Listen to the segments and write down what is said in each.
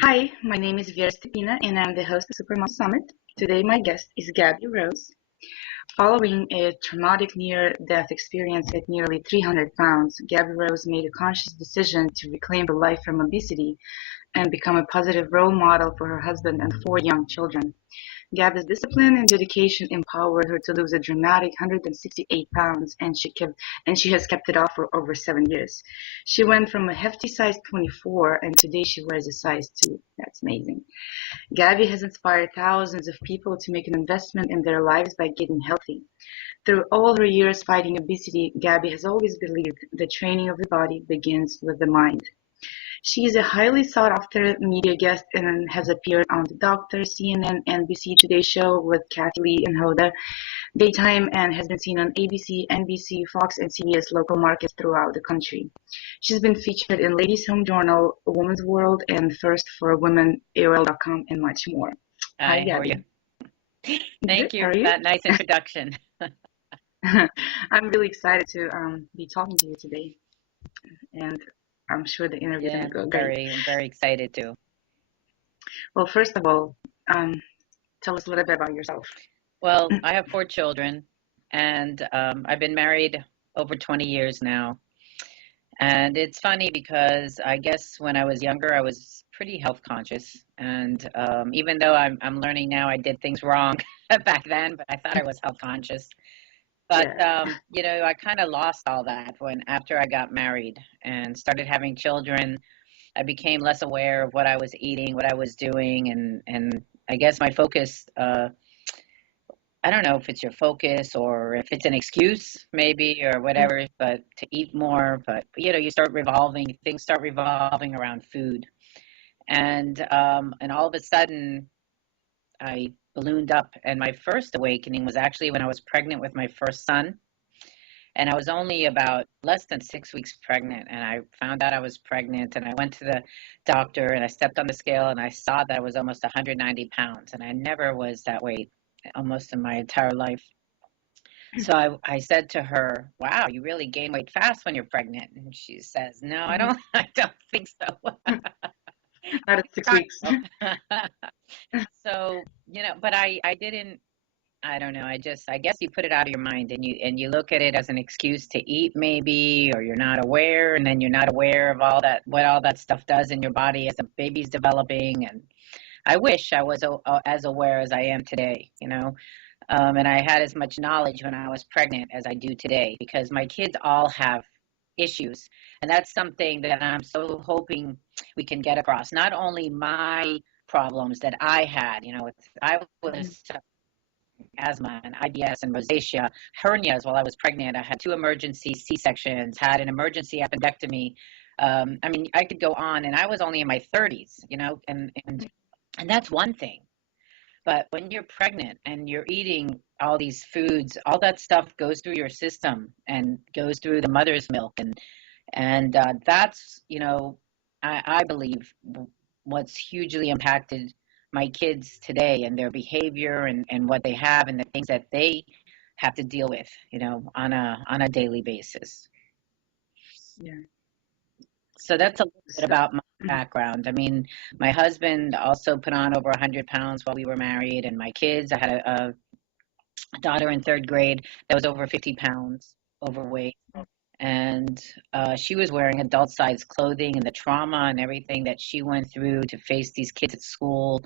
Hi, my name is Vera Stepina and I'm the host of Supermom Summit. Today my guest is Gabi Rose. Following a traumatic near-death experience at nearly 300 pounds, Gabi Rose made a conscious decision to reclaim her life from obesity and become a positive role model for her husband and four young children. Gabi's discipline and dedication empowered her to lose a dramatic 168 pounds, and she has kept it off for over 7 years. She went from a hefty size 24, and today she wears a size 2. That's amazing. Gabi has inspired thousands of people to make an investment in their lives by getting healthy. Through all her years fighting obesity, Gabi has always believed the training of the body begins with the mind. She is a highly sought-after media guest and has appeared on The Doctor, CNN, NBC Today Show with Kathy Lee and Hoda Daytime, and has been seen on ABC, NBC, Fox, and CBS local markets throughout the country. She's been featured in Ladies' Home Journal, Woman's World, and First for Women, AOL.com, and much more. Hi, Hi, how are you? Gabi. Good. Thank How you are for you? that nice introduction. I'm really excited to be talking to you today, and I'm sure the interview is going Yeah, to go great. I'm very excited too. Well, first of all, um, tell us a little bit about yourself. Well, I have four children, and I've been married over 20 years now. And it's funny because I guess when I was younger, I was pretty health conscious. And even though I'm learning now, I did things wrong back then, but I thought I was health conscious. But Yeah. I kind of lost all that when after I got married and started having children. I became less aware of what I was eating, what I was doing, and I guess my focus. I don't know if it's your focus or if it's an excuse, maybe, or whatever, but to eat more. But you start revolving. Things start revolving around food, and all of a sudden, I ballooned up. And my first awakening was actually when I was pregnant with my first son. And I was only about less than 6 weeks pregnant, and I found out I was pregnant, and I went to the doctor, and I stepped on the scale, and I saw that I was almost 190 pounds, and I never was that weight almost in my entire life. So I said to her, "Wow, you really gain weight fast when you're pregnant." And she says, "No, I Mhm. don't. I don't think so." Not at 6 weeks. So, but I didn't. I don't know. I guess you put it out of your mind and you look at it as an excuse to eat maybe, or you're not aware, and then you're not aware of all that, what all that stuff does in your body as the baby's developing. And I wish I was as aware as I am today. And I had as much knowledge when I was pregnant as I do today because my kids all have issues. And that's something that I'm so hoping we can get across. Not only my problems that I had, I Mhm. was asthma and IBS and rosacea, hernias while I was pregnant. I had two emergency C-sections, had an emergency appendectomy. I mean, I could go on, and I was only in my 30s, and that's one thing. But when you're pregnant and you're eating all these foods, all that stuff goes through your system and goes through the mother's milk, and that's I believe what's hugely impacted my kids today and their behavior and what they have and the things that they have to deal with, on a daily basis. Yeah. So that's a little bit So, about my mhm. background. I mean, my husband also put on over 100 pounds while we were married, and my kids, I had a daughter in third grade that was over 50 pounds overweight. And she was wearing adult size clothing, and the trauma and everything that she went through to face these kids at school,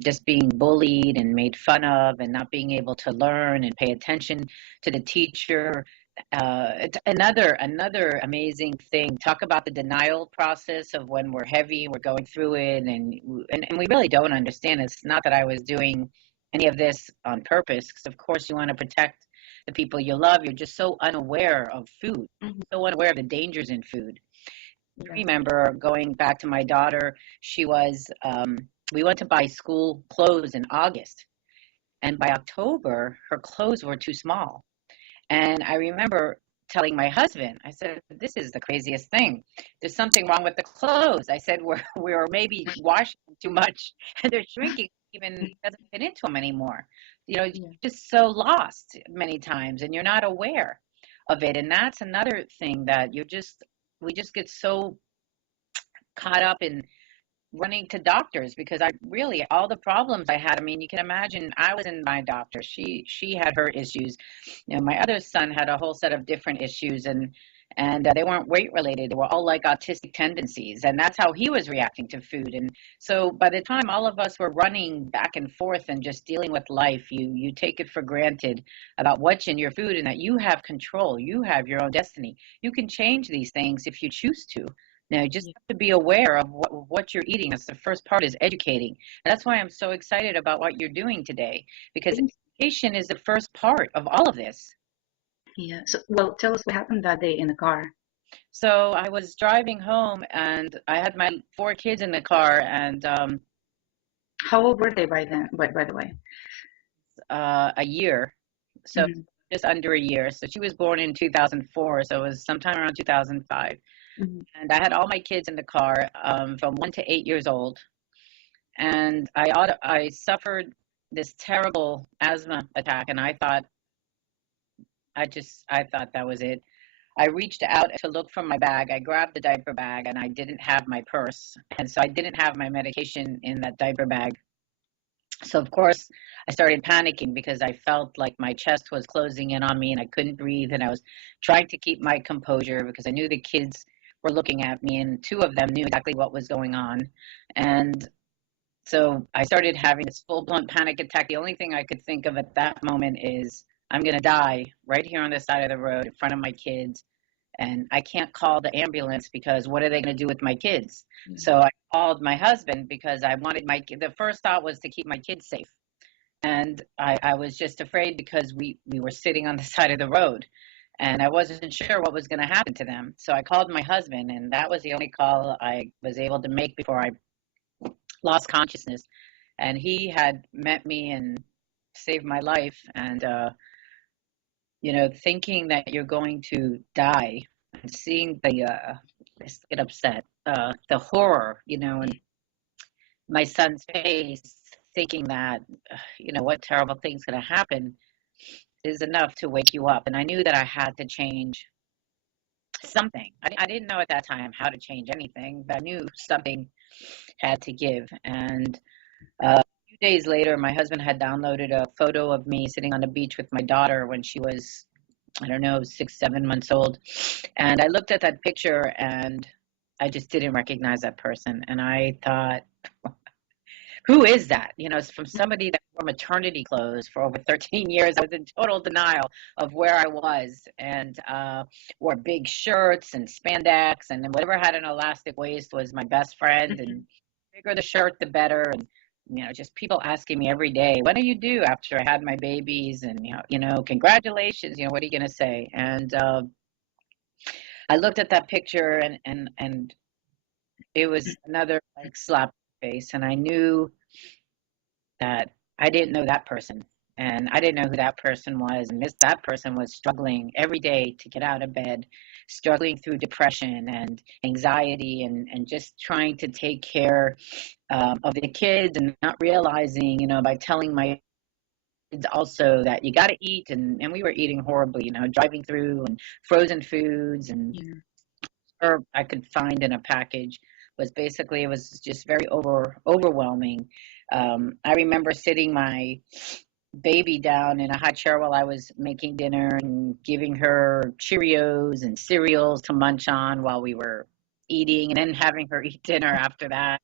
just being bullied and made fun of and not being able to learn and pay attention to the teacher. Another amazing thing, talk about the denial process of when we're heavy, we're going through it, and we really don't understand. It's not that I was doing any of this on purpose, because of course you want to protect the people you love. You're just so unaware of food, Mhm. so unaware of the dangers in food. I Yeah. remember going back to my daughter. We went to buy school clothes in August, and by October, her clothes were too small. And I remember telling my husband, I said, "This is the craziest thing. There's something wrong with the clothes." I said, we're maybe washing too much and they're shrinking, even doesn't fit into them anymore. You're Yeah. just so lost many times and you're not aware of it. And that's another thing that we just get so caught up in running to doctors because I really all the problems I had. I mean, you can imagine I was in my doctor. She had her issues. You know, my other son had a whole set of different issues, and they weren't weight related. They were all like autistic tendencies, and that's how he was reacting to food. And so by the time all of us were running back and forth and just dealing with life, you take it for granted about what's in your food and that you have control. You have your own destiny. You can change these things if you choose to. Now, you just Yeah. have to be aware of what you're eating. That's the first part is educating. And that's why I'm so excited about what you're doing today, because Thanks. education is the first part of all of this. Yeah. So, well, tell us what happened that day in the car. So I was driving home and I had my four kids in the car and How old were they by then? By the way. a year. So Hmm. just under a year. So she was born in 2004, so it was sometime around 2005. Hmm. And I had all my kids in the car from 1 to 8 years old. And I suffered this terrible asthma attack, and I thought that was it. I reached out to look for my bag. I grabbed the diaper bag, and I didn't have my purse, and so I didn't have my medication in that diaper bag. So of course I started panicking because I felt like my chest was closing in on me, and I couldn't breathe, and I was trying to keep my composure because I knew the kids were looking at me, and two of them knew exactly what was going on. And so I started having this full blown panic attack. The only thing I could think of at that moment is I'm going to die right here on the side of the road in front of my kids. And I can't call the ambulance because what are they going to do with my kids? Yeah. So I called my husband because I wanted the first thought was to keep my kids safe. And I was just afraid because we were sitting on the side of the road and I wasn't sure what was going to happen to them. So I called my husband, and that was the only call I was able to make before I lost consciousness. And he had met me and saved my life. And thinking that you're going to die and seeing this get upset, the horror, in my son's face, thinking that, what terrible thing's going to happen is enough to wake you up. And I knew that I had to change something. I didn't know at that time how to change anything, but I knew something had to give. And a few days later, my husband had downloaded a photo of me sitting on the beach with my daughter when she was, I don't know, 6, 7 months old. And I looked at that picture and I just didn't recognize that person. And I thought, who is that? It's from somebody that wore maternity clothes for over 13 years. I was in total denial of where I was and wore big shirts and spandex, and then whatever had an elastic waist was my best friend. Hmm. And the bigger the shirt, the better. And just people asking me every day, "What do you do after I had my babies?" And congratulations. What are you gonna say? And I looked at that picture, and it was another like slap in the face, and I knew that I didn't know that person. And I didn't know who that person was. And that person was struggling every day to get out of bed, struggling through depression and anxiety, and just trying to take care of the kids, and not realizing, by telling my kids also that you got to eat. And we were eating horribly, driving through and frozen foods and Yeah. herb I could find in a package was basically, it was just very overwhelming. I remember sitting my baby down in a high chair while I was making dinner and giving her Cheerios and cereals to munch on while we were eating, and then having her eat dinner after that.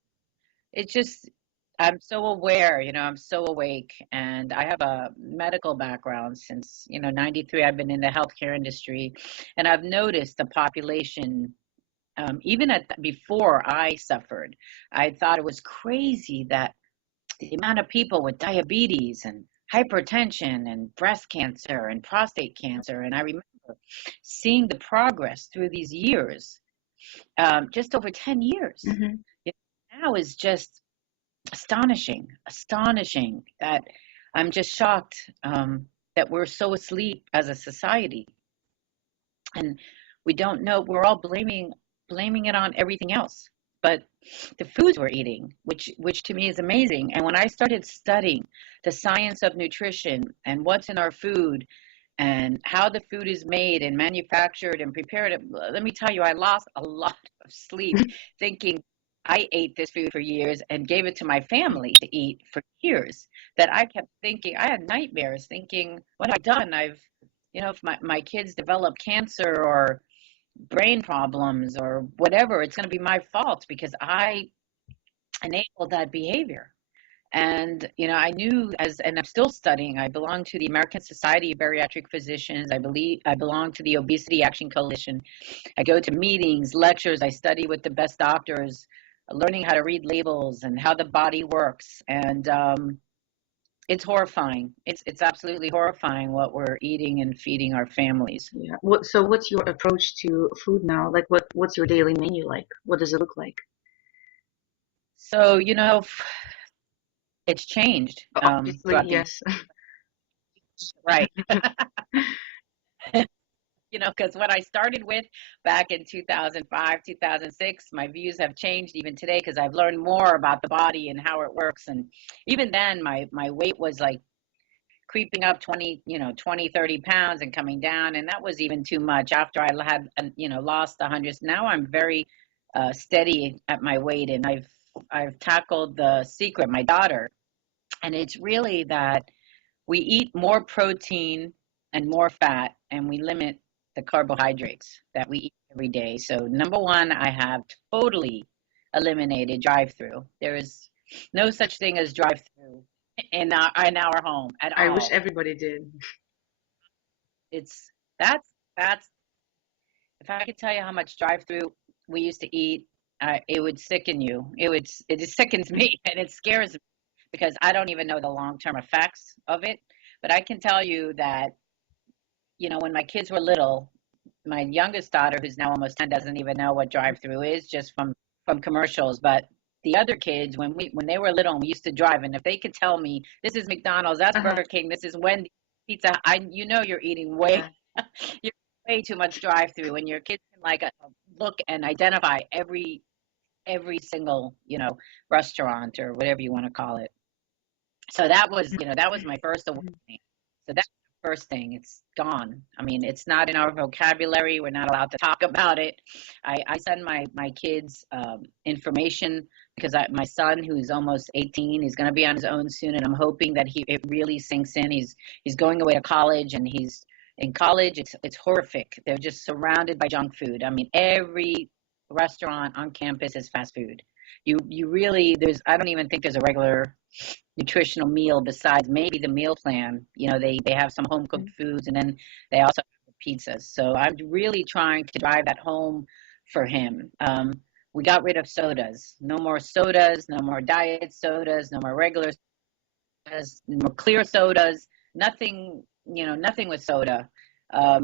It's just, I'm so aware, I'm so awake, and I have a medical background since, 93. I've been in the healthcare industry, and I've noticed the population, even before I suffered. I thought it was crazy that the amount of people with diabetes and hypertension and breast cancer and prostate cancer. And I remember seeing the progress through these years, just over 10 years. Hmm. Now is just astonishing that I'm just shocked that we're so asleep as a society, and we don't know. We're all blaming it on everything else, but the foods we're eating, which to me is amazing. And when I started studying the science of nutrition and what's in our food and how the food is made and manufactured and prepared, let me tell you, I lost a lot of sleep thinking I ate this food for years and gave it to my family to eat for years, that I kept thinking, I had nightmares thinking, what have I done? If my kids develop cancer or brain problems or whatever, it's going to be my fault because I enabled that behavior. And, I knew and I'm still studying, I belong to the American Society of Bariatric Physicians. I believe I belong to the Obesity Action Coalition. I go to meetings, lectures, I study with the best doctors, learning how to read labels and how the body works. And it's horrifying. It's absolutely horrifying what we're eating and feeding our families. Yeah. So what's your approach to food now? Like what's your daily menu like? What does it look like? So, it's changed Obviously, throughout the yes. right. Because what I started with back in 2005, 2006, my views have changed even today because I've learned more about the body and how it works. And even then, my weight was like creeping up 20, 30 pounds and coming down. And that was even too much after I had, lost the hundreds. Now I'm very steady at my weight, and I've tackled the secret, my daughter. And it's really that we eat more protein and more fat, and we limit the carbohydrates that we eat every day. So, number one, I have totally eliminated drive through. There is no such thing as drive through in our home at I wish all. everybody did. It's that's if I could tell you how much drive through we used to eat, it would sicken you. It just sickens me and it scares me because I don't even know the long term effects of it. But I can tell you that, when my kids were little, my youngest daughter, who's now almost 10, doesn't even know what drive through is, just from commercials. But the other kids, when they were little and we used to drive, and if they could tell me this is McDonald's, that's Uh-huh. Burger King, this is Wendy's Pizza, you're eating way Yeah. you're way too much drive through, and your kids can like look and identify every single restaurant or whatever you want to call it. So that was my first awakening. So that's the first thing. It's gone. I mean, it's not in our vocabulary. We're not allowed to talk about it. I send my kids information because my son, who's almost 18, he's going to be on his own soon, and I'm hoping that it really sinks in. He's going away to college, and he's in college. It's horrific. They're just surrounded by junk food. I mean, every restaurant on campus is fast food. You really I don't even think there's a regular nutritional meal besides maybe the meal plan. They have some home cooked foods, and then they also have the pizzas. So I'm really trying to drive that home for him. We got rid of sodas. No more sodas, no more diet sodas, no more regular sodas, no more clear sodas, nothing with soda.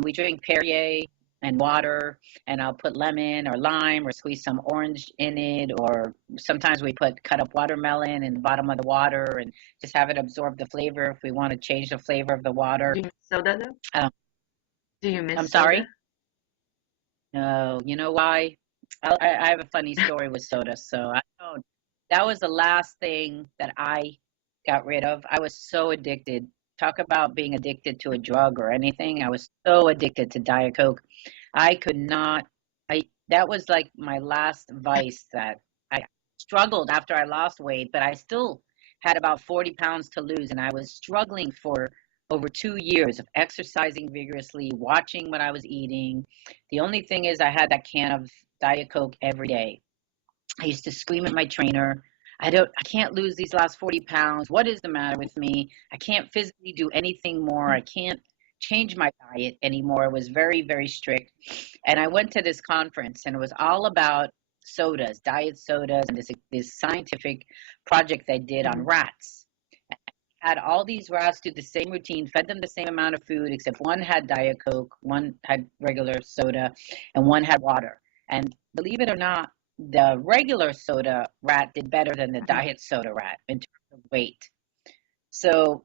We drink Perrier and water, and I'll put lemon or lime or squeeze some orange in it, or sometimes we put cut up watermelon in the bottom of the water and just have it absorb the flavor if we want to change the flavor of the water. Do you miss soda though? Um, Do you I'm miss soda? sorry? No, you know why? I have a funny story with soda. So I don't. That was the last thing that I got rid of. I was so addicted. Talk about being addicted to a drug or anything. I was so addicted to Diet Coke. I could not. That was like my last vice that I struggled after I lost weight, but I still had about 40 pounds to lose, and I was struggling for over 2 years of exercising vigorously, watching what I was eating. The only thing is, I had that can of Diet Coke every day. I used to scream at my trainer, I can't lose these last 40 pounds. What is the matter with me? I can't physically do anything more. I can't change my diet anymore. It was very, very strict. And I went to this conference, and it was all about sodas, diet sodas, and this scientific project they did on Mhm. rats. Had all these rats do the same routine, fed them the same amount of food, except one had Diet Coke, one had regular soda, and one had water. And believe it or not, the regular soda rat did better than the Uh-huh. diet soda rat in terms of weight. So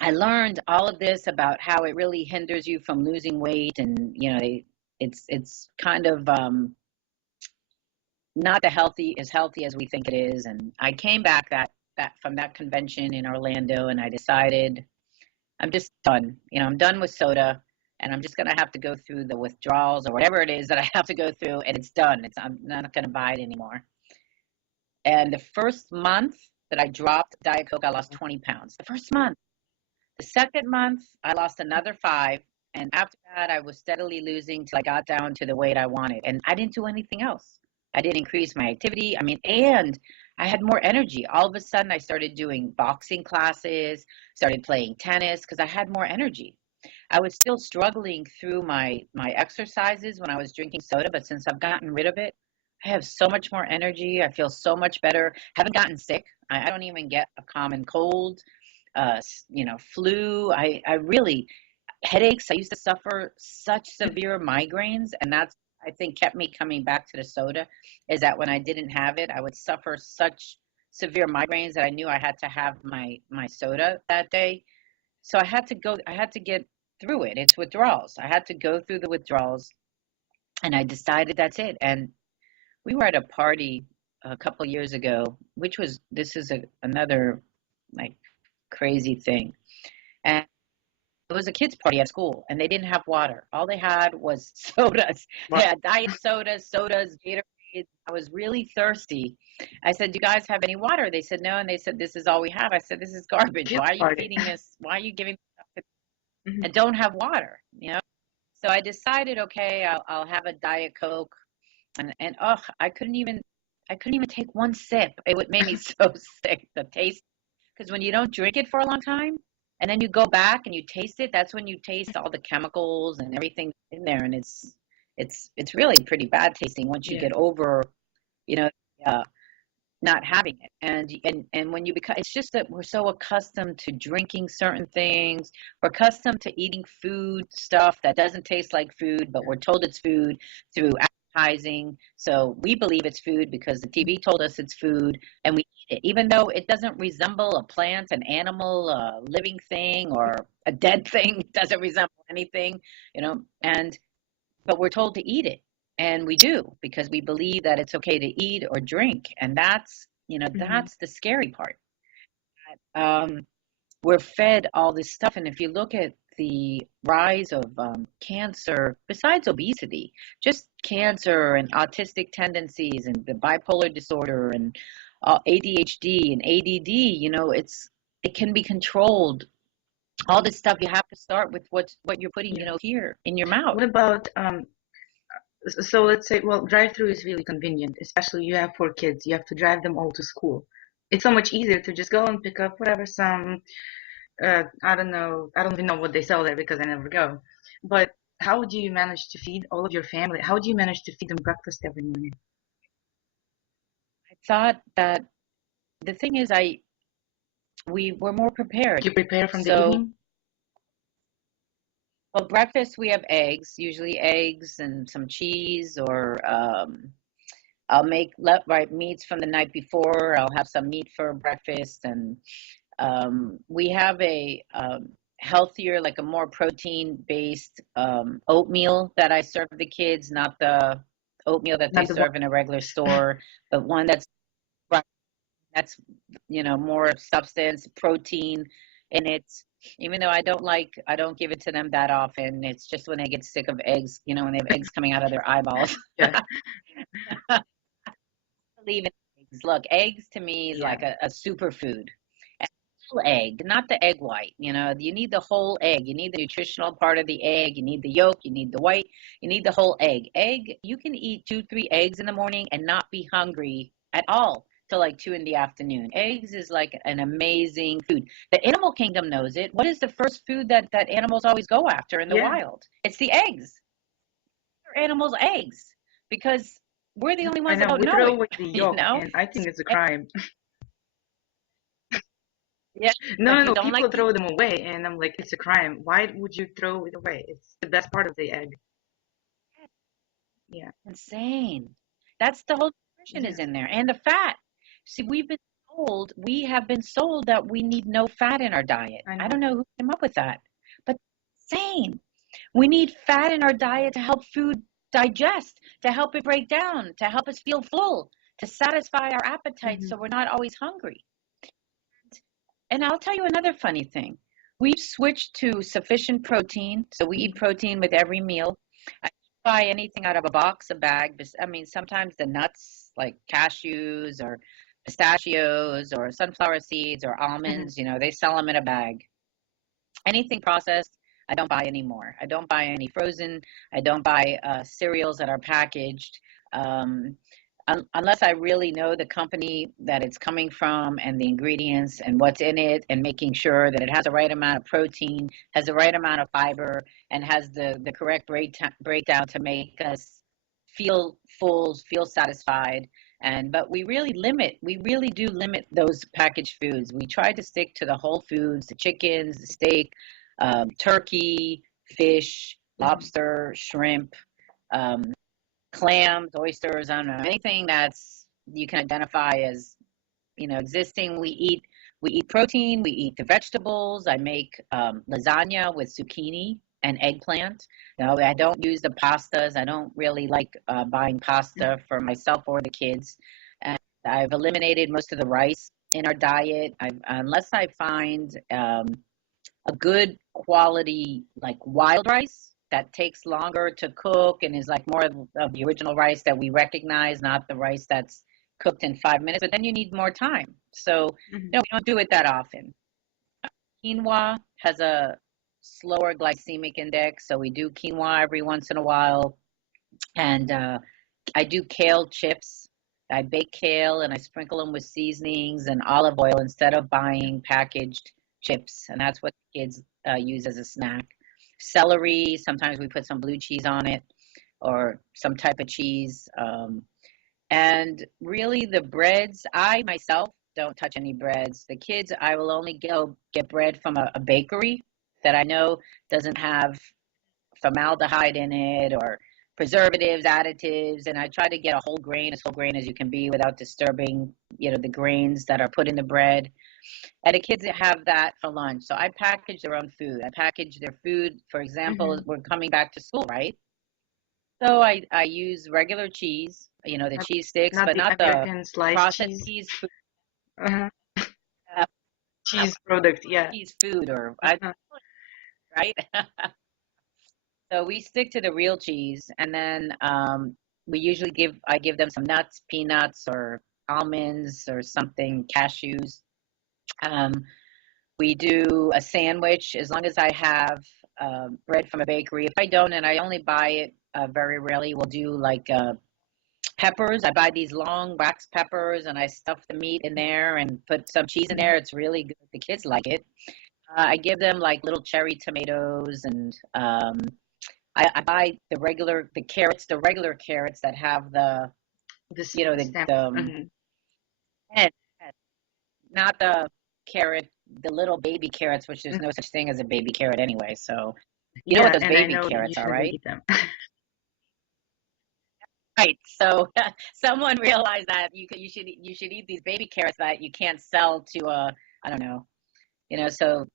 I learned all of this about how it really hinders you from losing weight, and it's kind of not the healthy as healthy as we think it is. And I came back that from that convention in Orlando, and I decided I'm just done. I'm done with soda, and I'm just gonna have to go through the withdrawals or whatever it is that I have to go through, and it's done. I'm not gonna buy it anymore. And the first month that I dropped Diet Coke, I lost 20 pounds. The first month. The second month, I lost another 5. And after that, I was steadily losing till I got down to the weight I wanted. And I didn't do anything else. I didn't increase my activity. I mean, and I had more energy. All of a sudden, I started doing boxing classes, started playing tennis because I had more energy. I was still struggling through my exercises when I was drinking soda, but since I've gotten rid of it, I have so much more energy. I feel so much better. Haven't gotten sick. I don't even get a common cold, flu. I really headaches. I used to suffer such severe migraines, and that's I think kept me coming back to the soda. Is that when I didn't have it, I would suffer such severe migraines that I knew I had to have my soda that day. So I had to get through it. It's withdrawals. I had to go through the withdrawals, and I decided that's it. And we were at a party a couple years ago, which was this is another like crazy thing. And it was a kids' party at school, and they didn't have water. All they had was sodas. They had diet sodas, Gatorade. I was really thirsty. I said, "Do you guys have any water?" They said, "No," and they said, "This is all we have." I said, "This is garbage. Kids Why are you party. feeding this? Why are you giving Mhm. and don't have water?" So I decided, okay, I'll have a Diet Coke, and oh, I couldn't even take one sip. It would made me so sick. The taste, because when you don't drink it for a long time, and then you go back and you taste it, that's when you taste all the chemicals and everything in there, and it's really pretty bad tasting once you Yeah. get over, you know, uh, not having it. And when you become, it's just that we're so accustomed to drinking certain things. We're accustomed to eating food stuff that doesn't taste like food, but we're told it's food through advertising. So we believe it's food because the TV told us it's food, and we eat it, even though it doesn't resemble a plant, an animal, a living thing, or a dead thing. It doesn't resemble anything, and but we're told to eat it, and we do because we believe that it's okay to eat or drink, and Mhm. that's the scary part. um, we're fed all this stuff, and if you look at the rise of cancer, besides obesity, just cancer and autistic tendencies and the bipolar disorder and ADHD and ADD, it can be controlled. All this stuff, you have to start with what you're putting, Yeah. here in your mouth. What about so let's say, well, drive-through is really convenient, especially you have 4 kids. You have to drive them all to school. It's so much easier to just go and pick up whatever some I don't know, I don't even know what they sell there because I never go. But how do you manage to feed all of your family? How do you manage to feed them breakfast every morning? I thought that the thing is, we were more Do prepared. you prepare from the So, evening? well, breakfast we have eggs, usually eggs and some cheese, or I'll make right meats from the night before. I'll have some meat for breakfast, and we have a healthier, like a more protein-based oatmeal that I serve the kids, not the oatmeal that they Not the one. serve in a regular store, but one that's more substance, protein in it. Even though I don't give it to them that often. It's just when they get sick of eggs, when they have eggs coming out of their eyeballs. Yeah, Believe in eggs. Look, eggs to me is yeah, like a superfood. And whole egg, not the egg white. You need the whole egg. You need the nutritional part of the egg. You need the yolk. You need the white. You need the whole egg. Egg, you can eat 2, 3 eggs in the morning and not be hungry at all till like 2 in the afternoon. Eggs is like an amazing food. The animal kingdom knows it. What is the first food that animals always go after in the yeah. wild? It's the eggs. Animals' eggs, because we're the only I ones that know don't we know throw it. away the you yolk, know? and I think it's a crime. Yeah, No, but no, you no. don't People like the throw them away, and I'm like, it's a crime. Why would you throw it away? It's the best part of the egg. Yeah, insane. That's the whole nutrition yeah. is in there, and the fat. See, we have been sold that we need no fat in our diet. I I know. don't know who came up with that, but insane. We need fat in our diet to help food digest, to help it break down, to help us feel full, to satisfy our appetite Hmm. so we're not always hungry. And I'll tell you another funny thing. We've switched to sufficient protein, so we eat protein with every meal. I don't buy anything out of a box, a bag. I mean, sometimes the nuts, like cashews or pistachios or sunflower seeds or Hmm. almonds, they sell them in a bag. Anything processed, I don't buy anymore. I don't buy any frozen. I don't buy cereals that are packaged. Um, Unless I really know the company that it's coming from and the ingredients and what's in it, and making sure that it has the right amount of protein, has the right amount of fiber, and has the correct breakdown to make us feel full, feel satisfied. But we really do limit those packaged foods. We try to stick to the whole foods, the chickens, the steak, turkey, fish, Hmm. lobster, shrimp, um, clams, oysters, I don't know, anything that's you can identify as, existing. We eat protein, we eat the vegetables. I make lasagna with zucchini and eggplant. I don't use the pastas. I don't really like buying pasta for myself or the kids. And I've eliminated most of the rice in our diet. Unless I find a good quality, like wild rice that takes longer to cook and is like more of the original rice that we recognize, not the rice that's cooked in 5 minutes. But then you need more time. So, Hmm. no, we don't do it that often. Quinoa has a slower glycemic index, so we do quinoa every once in a while. And I do kale chips. I bake kale and I sprinkle them with seasonings and olive oil instead of buying packaged chips. And that's what kids use as a snack. Celery, sometimes we put some blue cheese on it or some type of cheese. And really, the breads, I myself don't touch any breads. The kids, I will only go get bread from a bakery that I know doesn't have formaldehyde in it or preservatives, additives, and I try to get a whole grain, as whole grain as you can be without disturbing, the grains that are put in the bread. And the kids have that for lunch. So I package their own food. I package their food. For example, Hmm. we're coming back to school, right? So I use regular cheese, the Not, cheese sticks, not but the not the American sliced processed cheese. cheese food, Uh-huh. uh, Cheese product, yeah. cheese food, or Uh-huh. right? So we stick to the real cheese, and then I give them some nuts, peanuts, or almonds, or something, cashews. Um, we do a sandwich as long as I have bread from a bakery. If I don't, and I only buy it very rarely, we'll do like peppers. I buy these long wax peppers, and I stuff the meat in there and put some cheese in Hmm. there. It's really good. The kids like it. I give them like little cherry tomatoes, and I buy the regular carrots that have the, This you know, stem. the Hmm. head, not the carrot, the little baby carrots, which there's no such thing as a baby carrot anyway. So, you know what Yeah, those and I baby know you carrots are, shouldn't right? eat them. Right. So someone realized that you should eat these baby carrots that you can't sell to I don't know, so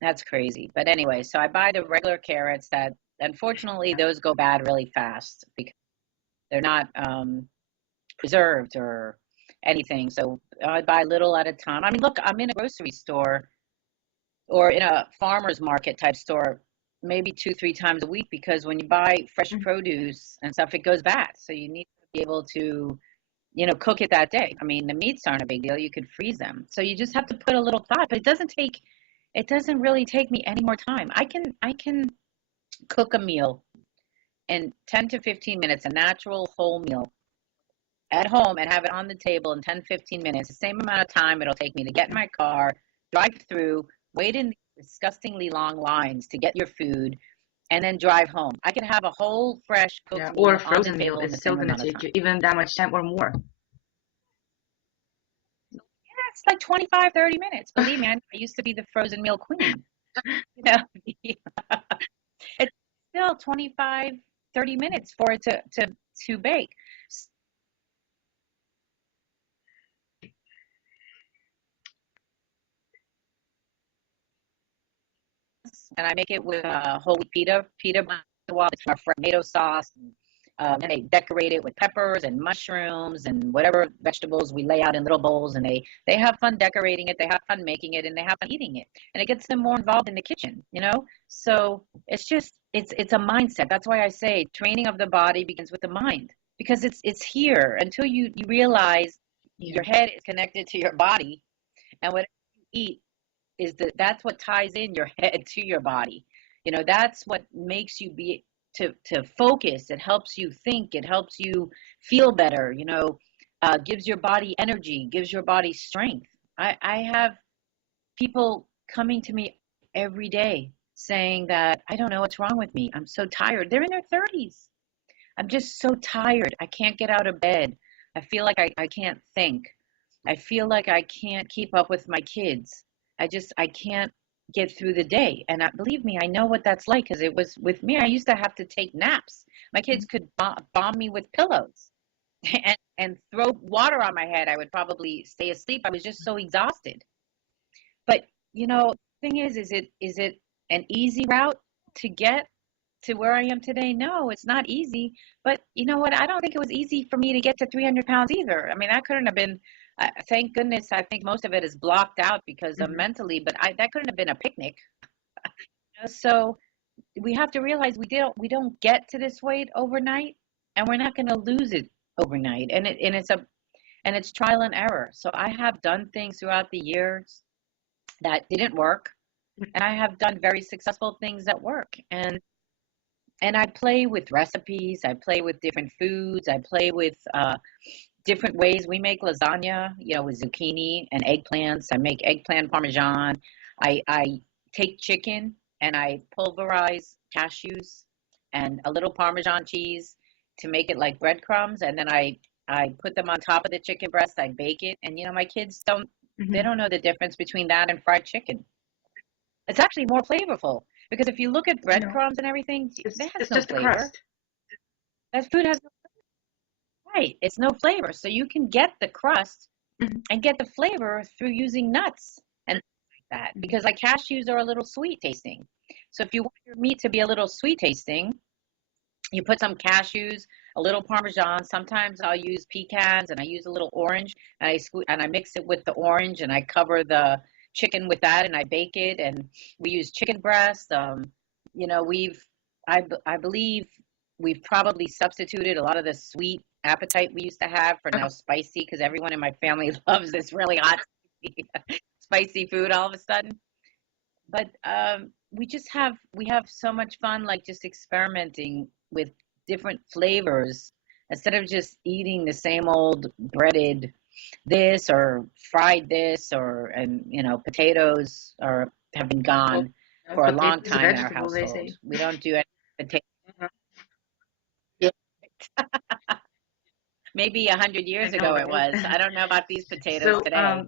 that's crazy. But anyway, so I buy the regular carrots that unfortunately those go bad really fast because they're not preserved or anything. So I buy little at a time. I mean, look, I'm in a grocery store or in a farmer's market type store maybe 2, 3 times a week because when you buy fresh Mhm. produce and stuff, it goes bad. So you need to be able to, cook it that day. I mean, the meats aren't a big deal. You could freeze them. So you just have to put a little thought, but it doesn't really take me any more time. I can cook a meal in 10 to 15 minutes, a natural whole meal at home and have it on the table in 10, 15 minutes, the same amount of time it'll take me to get in my car, drive through, wait in disgustingly long lines to get your food, and then drive home. I can have a whole fresh Yeah, cooked or meal on the frozen meal table in is the still same gonna amount of take time. you even that much time or more. Yeah, it's like 25, 30 minutes. Believe me, I used to be the frozen meal queen. You know, it's still 25, 30 minutes for it to bake. And I make it with whole wheat pita with tomato sauce. And they decorate it with peppers and mushrooms and whatever vegetables we lay out in little bowls. And they have fun decorating it. They have fun making it, and they have fun eating it. And it gets them more involved in the kitchen. So it's a mindset. That's why I say training of the body begins with the mind because it's here until you realize. Yeah. Your head is connected to your body, and whatever you eat that's what ties in your head to your body. That's what makes you be to focus. It helps you think. It helps you feel better. Gives your body energy, gives your body strength. I have people coming to me every day saying that I don't know what's wrong with me. I'm so tired. They're in their 30s. I'm just so tired. I can't get out of bed. I feel like I can't think. I feel like I can't keep up with my kids. I can't get through the day. And believe me, I know what that's like because it was with me. I used to have to take naps. My kids could bomb me with pillows and throw water on my head. I would probably stay asleep. I was just so exhausted. But thing is it an easy route to get to where I am today? No, it's not easy. But you know what? I don't think it was easy for me to get to 300 pounds either. I mean, that couldn't have been. Thank goodness. I think most of it is blocked out because of Hmm. mentally. But that couldn't have been a picnic. So we have to realize we don't get to this weight overnight, and we're not going to lose it overnight. And it's trial and error. So I have done things throughout the years that didn't work, and I have done very successful things that work. And I play with recipes. I play with different foods. I play with different ways. We make lasagna, with zucchini and eggplants. I make eggplant parmesan. I take chicken and I pulverize cashews and a little parmesan cheese to make it like breadcrumbs, and then I put them on top of the chicken breast. I bake it, and my kids they Hmm. don't know the difference between that and fried chicken. It's actually more flavorful because if you look at No, breadcrumbs and everything, that has it's no just a flavor. crust. That food has no, right. It's no flavor. So you can get the crust Hmm. and get the flavor through using nuts and things like that because like cashews are a little sweet tasting. So if you want your meat to be a little sweet tasting, you put some cashews, a little parmesan. Sometimes I'll use pecans and I use a little orange and I mix it with the orange and I cover the chicken with that and I bake it and we use chicken breast. You know, we've I believe we've probably substituted a lot of the sweet appetite we used to have for now Okay. spicy because everyone in my family loves this really hot spicy food all of a sudden. But we have so much fun, like just experimenting with different flavors instead of just eating the same old breaded this or fried this or and potatoes or have been Well, gone for a long potatoes is a time in our vegetable, they household. say. We don't do any potato. Mhm. Maybe 100 years I know, ago it right? was. I don't know about these potatoes So, today.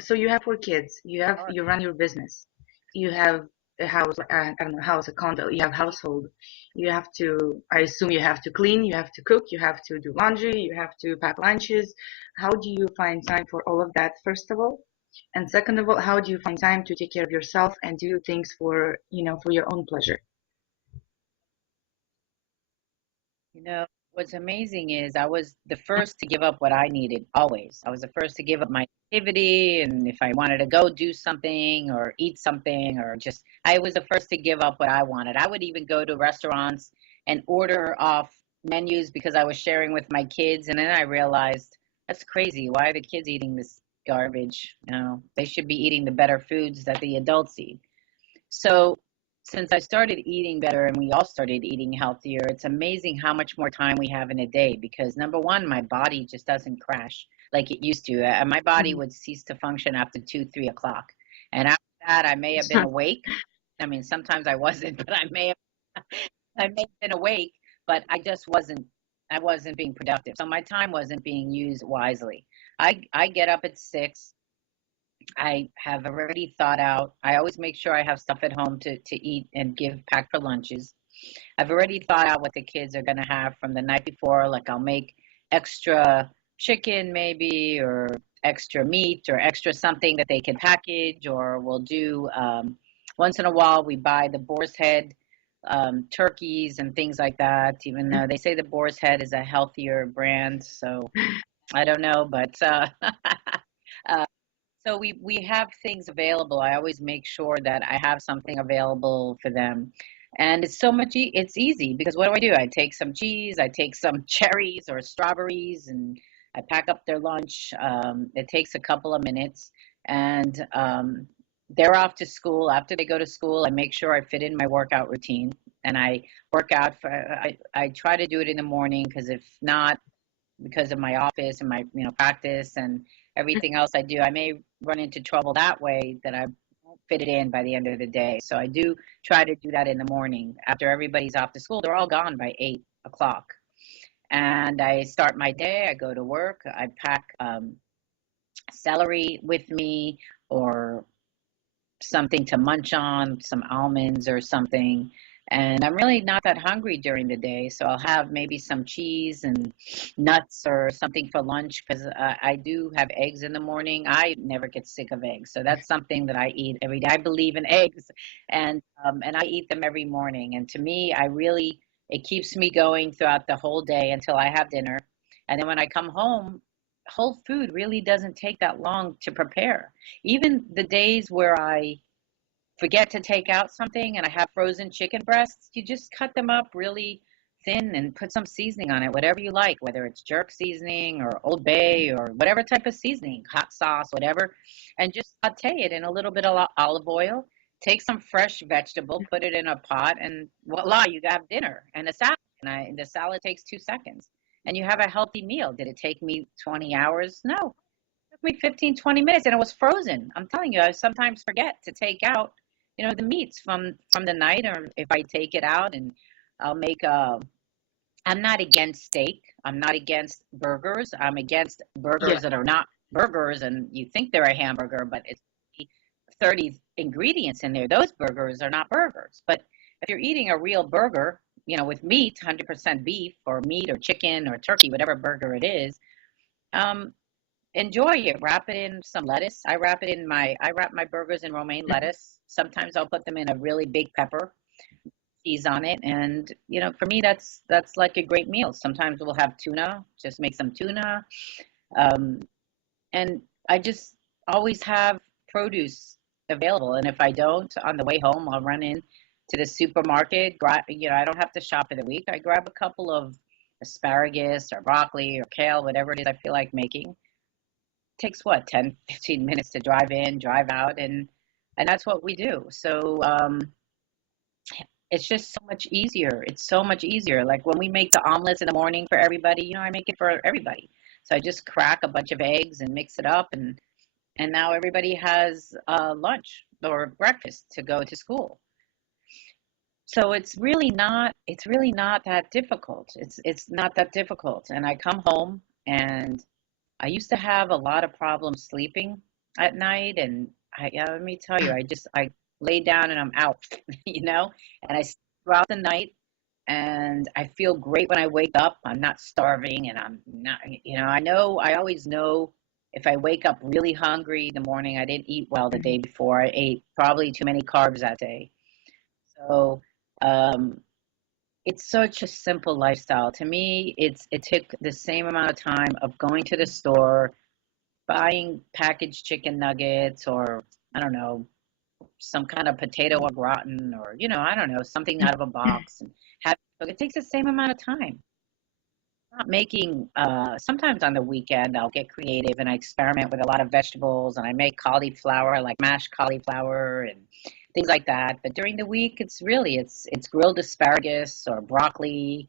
so you have 4 kids. You run your business. You have a house. I don't know, house, a condo. You have household. You have to. I assume you have to clean. You have to cook. You have to do laundry. You have to pack lunches. How do you find time for all of that? First of all, and second of all, how do you find time to take care of yourself and do things for your own pleasure? What's amazing is I was the first to give up what I needed always. I was the first to give up my activity, and if I wanted to go do something or eat something or just, I was the first to give up what I wanted. I would even go to restaurants and order off menus because I was sharing with my kids, and then I realized that's crazy. Why are the kids eating this garbage? They should be eating the better foods that the adults eat. So, since I started eating better and we all started eating healthier, it's amazing how much more time we have in a day because number one, my body just doesn't crash like it used to. My body Mhm. would cease to function after 2, 3 o'clock. And after that, I may have been awake. I mean, sometimes I wasn't, but I may have been awake, but I wasn't being productive. So my time wasn't being used wisely. I get up at 6. I have already thought out. I always make sure I have stuff at home to eat and give pack for lunches. I've already thought out what the kids are going to have from the night before. Like I'll make extra chicken maybe, or extra meat, or extra something that they can package, or we'll do once in a while we buy the boar's head turkeys and things like that, even though they say the boar's head is a healthier brand. So I don't know, but uh, so we have things available. I always make sure that I have something available for them. And it's so much it's easy because what do? I take some cheese, I take some cherries or strawberries, and I pack up their lunch. It takes a couple of minutes, and they're off to school. After they go to school, I make sure I fit in my workout routine, and I work out for. I try to do it in the morning because if not, because of my office and my practice and everything else I do, I may run into trouble that way that I won't fit it in by the end of the day. So I do try to do that in the morning after everybody's off to school. They're all gone by 8 o'clock, and I start my day. I go to work. I pack celery with me or something to munch on, some almonds or something. And I'm really not that hungry during the day, so I'll have maybe some cheese and nuts or something for lunch because I do have eggs in the morning. I never get sick of eggs, so that's something that I eat every day. I believe in eggs, and I eat them every morning. And to me, it keeps me going throughout the whole day until I have dinner. And then when I come home, whole food really doesn't take that long to prepare. Even the days where I forget to take out something and I have frozen chicken breasts, you just cut them up really thin and put some seasoning on it, whatever you like, whether it's jerk seasoning or Old Bay or whatever type of seasoning, hot sauce, whatever, and just saute it in a little bit of olive oil. Take some fresh vegetable, put it in a pot, and voila, you have dinner and a salad. And the salad takes 2 seconds. And you have a healthy meal. Did it take me 20 hours? No. It took me 15, 20 minutes and it was frozen. I'm telling you, I sometimes forget to take out the meats from the night, or if I take it out and I'll make a. I'm not against steak. I'm not against burgers. I'm against Yeah. burgers that are not burgers, and you think they're a hamburger, but it's 30 ingredients in there. Those burgers are not burgers. But if you're eating a real burger, with meat, 100% beef or meat or chicken or turkey, whatever burger it is, um, enjoy it. Wrap it in some lettuce. I wrap my burgers in romaine Mhm. lettuce. Sometimes I'll put them in a really big pepper, cheese on it, and for me that's like a great meal. Sometimes we'll have tuna, just make some tuna, um, and I just always have produce available. And if I don't, on the way home, I'll run in to the supermarket. I don't have to shop for the week. I grab a couple of asparagus or broccoli or kale, whatever it is I feel like making. Takes what, 10, 15 minutes to drive in, drive out, and that's what we do. So it's just so much easier. It's so much easier. Like when we make the omelets in the morning for everybody, I make it for everybody. So I just crack a bunch of eggs and mix it up, and now everybody has lunch or breakfast to go to school. So it's really not that difficult. It's not that difficult. And I come home, and I used to have a lot of problems sleeping at night, and let me tell you, I lay down and I'm out, you know, and I sleep throughout the night, and I feel great when I wake up. I'm not starving, and I'm not, I always know if I wake up really hungry in the morning, I didn't eat well the day before. I ate probably too many carbs that day. So, um, it's such a simple lifestyle. To me, it took the same amount of time of going to the store, buying packaged chicken nuggets, or I don't know, some kind of potato au gratin, or I don't know, something out of a box, and have it takes the same amount of time. Not making sometimes on the weekend I'll get creative and I experiment with a lot of vegetables, and I make cauliflower, like mashed cauliflower and things like that. But during the week, it's grilled asparagus or broccoli.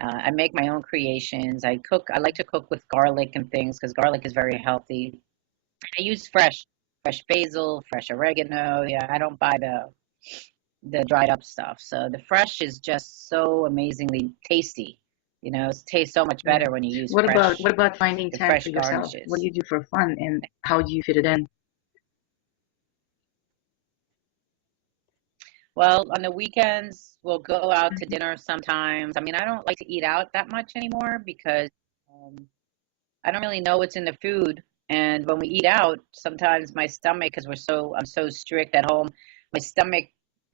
I make my own creations. I like to cook with garlic and things because garlic is very healthy. I use fresh basil, fresh oregano. Yeah, I don't buy the dried up stuff. So the fresh is just so amazingly tasty. It tastes so much Yeah. better when you use What about finding the time for fresh yourself? What do garnishes. you do for fun, and how do you fit it in? Well, on the weekends, we'll go out to dinner sometimes. I mean, I don't like to eat out that much anymore because um, I don't really know what's in the food. And when we eat out, sometimes my stomach, because I'm so strict at home, my stomach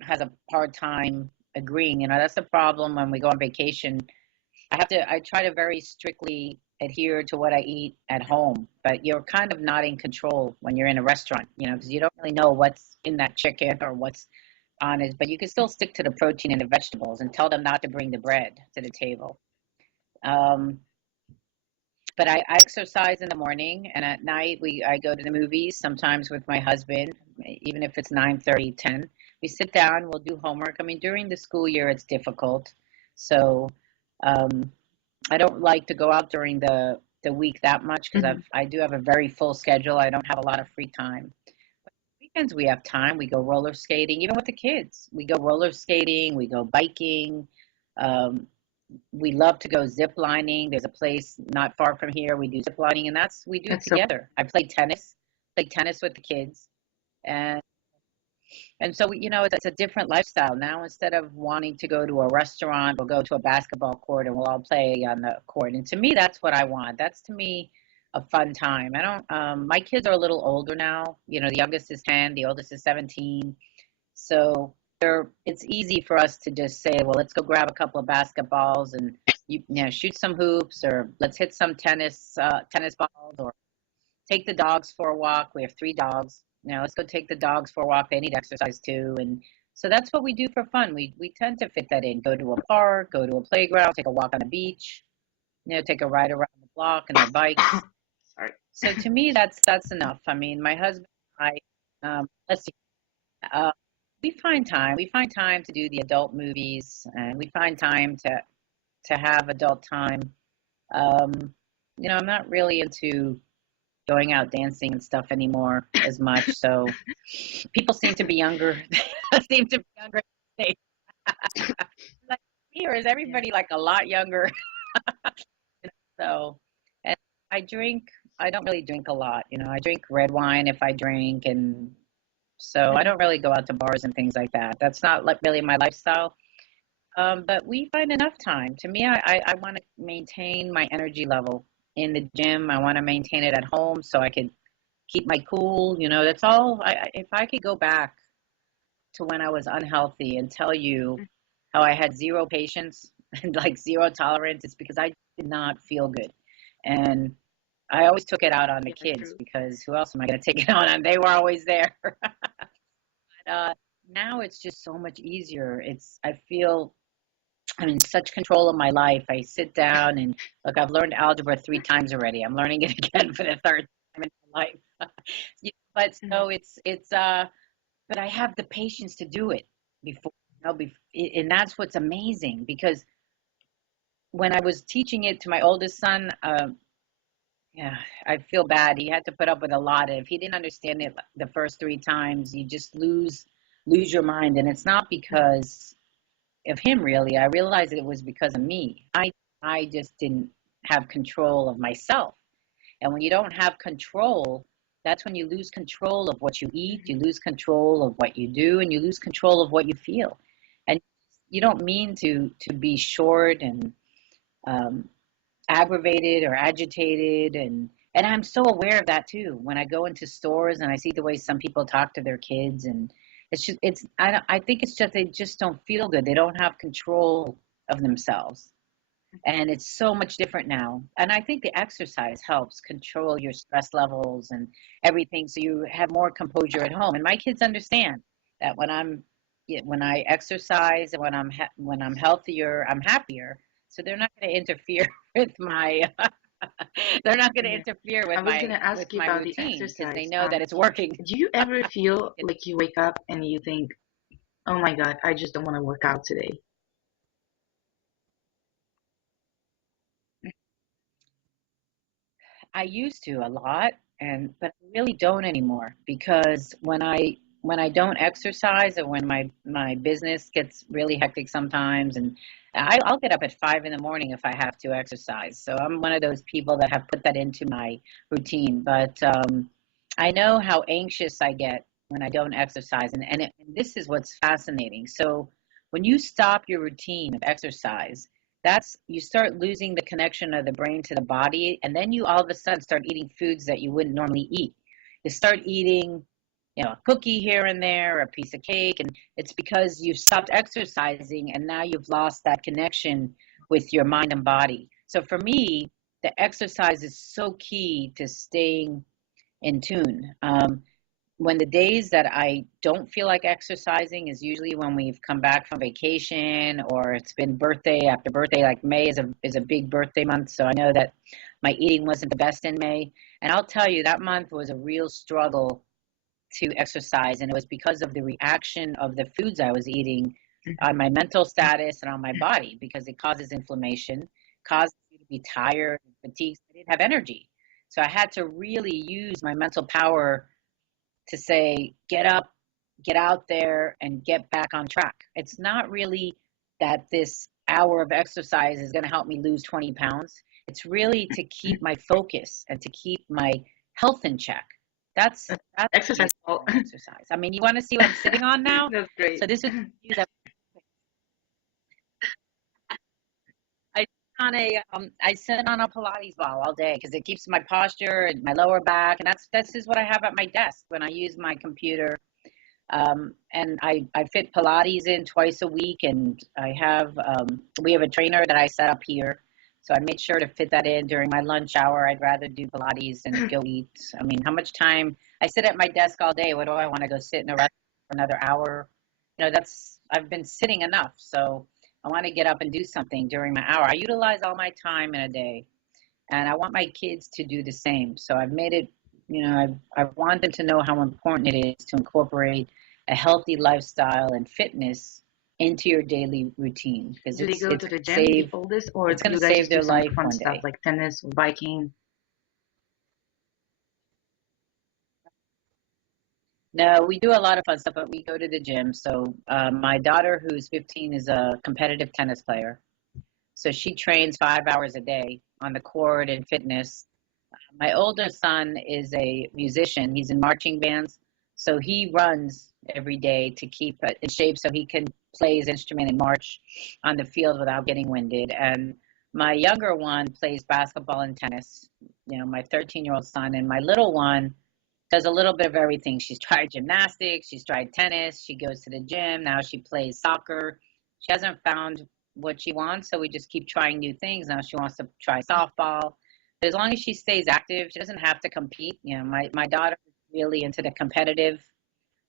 has a hard time agreeing. That's the problem when we go on vacation. I try to very strictly adhere to what I eat at home, but you're kind of not in control when you're in a restaurant, because you don't really know what's in that chicken or what's on it, but you can still stick to the protein and the vegetables and tell them not to bring the bread to the table. Um, but I exercise in the morning, and at night I go to the movies sometimes with my husband, even if it's 9:30, 10. We sit down, we'll do homework. I mean, during the school year, it's difficult, so um, I don't like to go out during the week that much because Hmm. I do have a very full schedule. I don't have a lot of free time. Weekends we have time. We go roller skating, even with the kids. We go roller skating, we go biking. Um, we love to go zip lining. There's a place not far from here. We do zip lining, and that's we do it That's so together. I play tennis with the kids, and so it's a different lifestyle now. Instead of wanting to go to a restaurant, we'll go to a basketball court and we'll all play on the court. And to me, that's what I want. That's to me a fun time. I don't. My kids are a little older now. The youngest is 10, the oldest is 17. So it's easy for us to just say, well, let's go grab a couple of basketballs and shoot some hoops, or let's hit some tennis balls, or take the dogs for a walk. We have three dogs. Let's go take the dogs for a walk. They need exercise too. And so that's what we do for fun. We tend to fit that in. Go to a park, go to a playground, take a walk on the beach, take a ride around the block and our bikes. sorry. So to me, that's enough. I mean, my husband and I, let's see, uh, we find time to do the adult movies, and we find time to have adult time. Um, I'm not really into going out dancing and stuff anymore as much. So people seem to be younger. seem to be younger. Like, here is Yeah. everybody like a lot younger. So, and I drink. I don't really drink a lot. I drink red wine if I drink, and so I Hmm. don't really go out to bars and things like that. That's not like really my lifestyle. But we find enough time. To me, I want to maintain my energy level in the gym. I want to maintain it at home so I could keep my cool. That's all. If I could go back to when I was unhealthy and tell you how I had zero patience and like zero tolerance, it's because I did not feel good. And I always took it out on the Yeah, kids true. because who else am I going to take it out on? They were always there. uh, Now it's just so much easier. I feel I'm in such control of my life. I sit down and look, I've learned algebra 3 times already. I'm learning it again for the third time in my life. But Hmm. so but I have the patience to do it before, and that's what's amazing because when I was teaching it to my oldest son, yeah, I feel bad. He had to put up with a lot. And if he didn't understand it the first 3 times, you just lose your mind. And it's not because of him really. I realized it was because of me. I just didn't have control of myself. And when you don't have control, that's when you lose control of what you eat, Hmm. you lose control of what you do, and you lose control of what you feel. And you don't mean to be short and um, aggravated or agitated, and I'm so aware of that too. When I go into stores and I see the way some people talk to their kids, and I think it's just they just don't feel good. They don't have control of themselves. And it's so much different now. And I think the exercise helps control your stress levels and everything, so you have more composure at home. And my kids understand that when I exercise and when I'm healthier, I'm happier. So they're not going to interfere with my they're not going to Yeah. interfere I was gonna with ask you my about the routine because they exercise. know that it's working. Do you ever feel like you wake up and you think, "Oh my God, I just don't want to work out today"? I used to a lot, but I really don't anymore because when I don't exercise, or when my business gets really hectic sometimes, and I'll get up at 5 in the morning if I have to exercise. So I'm one of those people that have put that into my routine. But I know how anxious I get when I don't exercise, and this is what's fascinating. So when you stop your routine of exercise, that's you start losing the connection of the brain to the body, and then you all of a sudden start eating foods that you wouldn't normally eat. You start eating a cookie here and there, a piece of cake, and it's because you've stopped exercising and now you've lost that connection with your mind and body. So for me, the exercise is so key to staying in tune. When the days that I don't feel like exercising is usually when we've come back from vacation or it's been birthday after birthday. Like May is a big birthday month, so I know that My eating wasn't the best in May. And I'll tell you, that month was a real struggle to exercise. And it was because of the reaction of the foods I was eating on my mental status and on my body, because it causes inflammation, causes you to be tired and fatigued. I didn't have energy. So I had to really use my mental power to say, get up, get out there, and get back on track. It's not really that this hour of exercise is going to help me lose 20 pounds. It's really to keep my focus and to keep my health in check. That's the Exercise. reason why I exercise. I mean, you want to see what I'm sitting on now? That's great. So this is I I sit on a Pilates ball all day because it keeps my posture and my lower back, and that's just what I have at my desk when I use my computer. And I fit Pilates in twice a week, and we have a trainer that I set up here. So I made sure to fit that in during my lunch hour. I'd rather do Pilates than go eat. I mean, how much time I sit at my desk all day? What do I want to go sit in a restaurant for another hour? I've been sitting enough. So I want to get up and do something during my hour. I utilize all my time in a day, and I want my kids to do the same. So I've made it, I want them to know how important it is to incorporate a healthy lifestyle and fitness into your daily routine, because Do they it's go it's to the gym, save all this, or it's do going you to guys save just do their some life fun one stuff day. like tennis or biking? No, we do a lot of fun stuff, but we go to the gym. So my daughter, who's 15, is a competitive tennis player. So she trains 5 hours a day on the court and fitness. My older son is a musician. He's in marching bands. So he runs every day to keep in shape so he can play his instrument and march on the field without getting winded. And my younger one plays basketball and tennis, my 13-year-old son. And my little one does a little bit of everything. She's tried gymnastics, she's tried tennis, she goes to the gym, now she plays soccer. She hasn't found what she wants, so we just keep trying new things. Now she wants to try softball. But as long as she stays active, she doesn't have to compete. My daughter is really into the competitive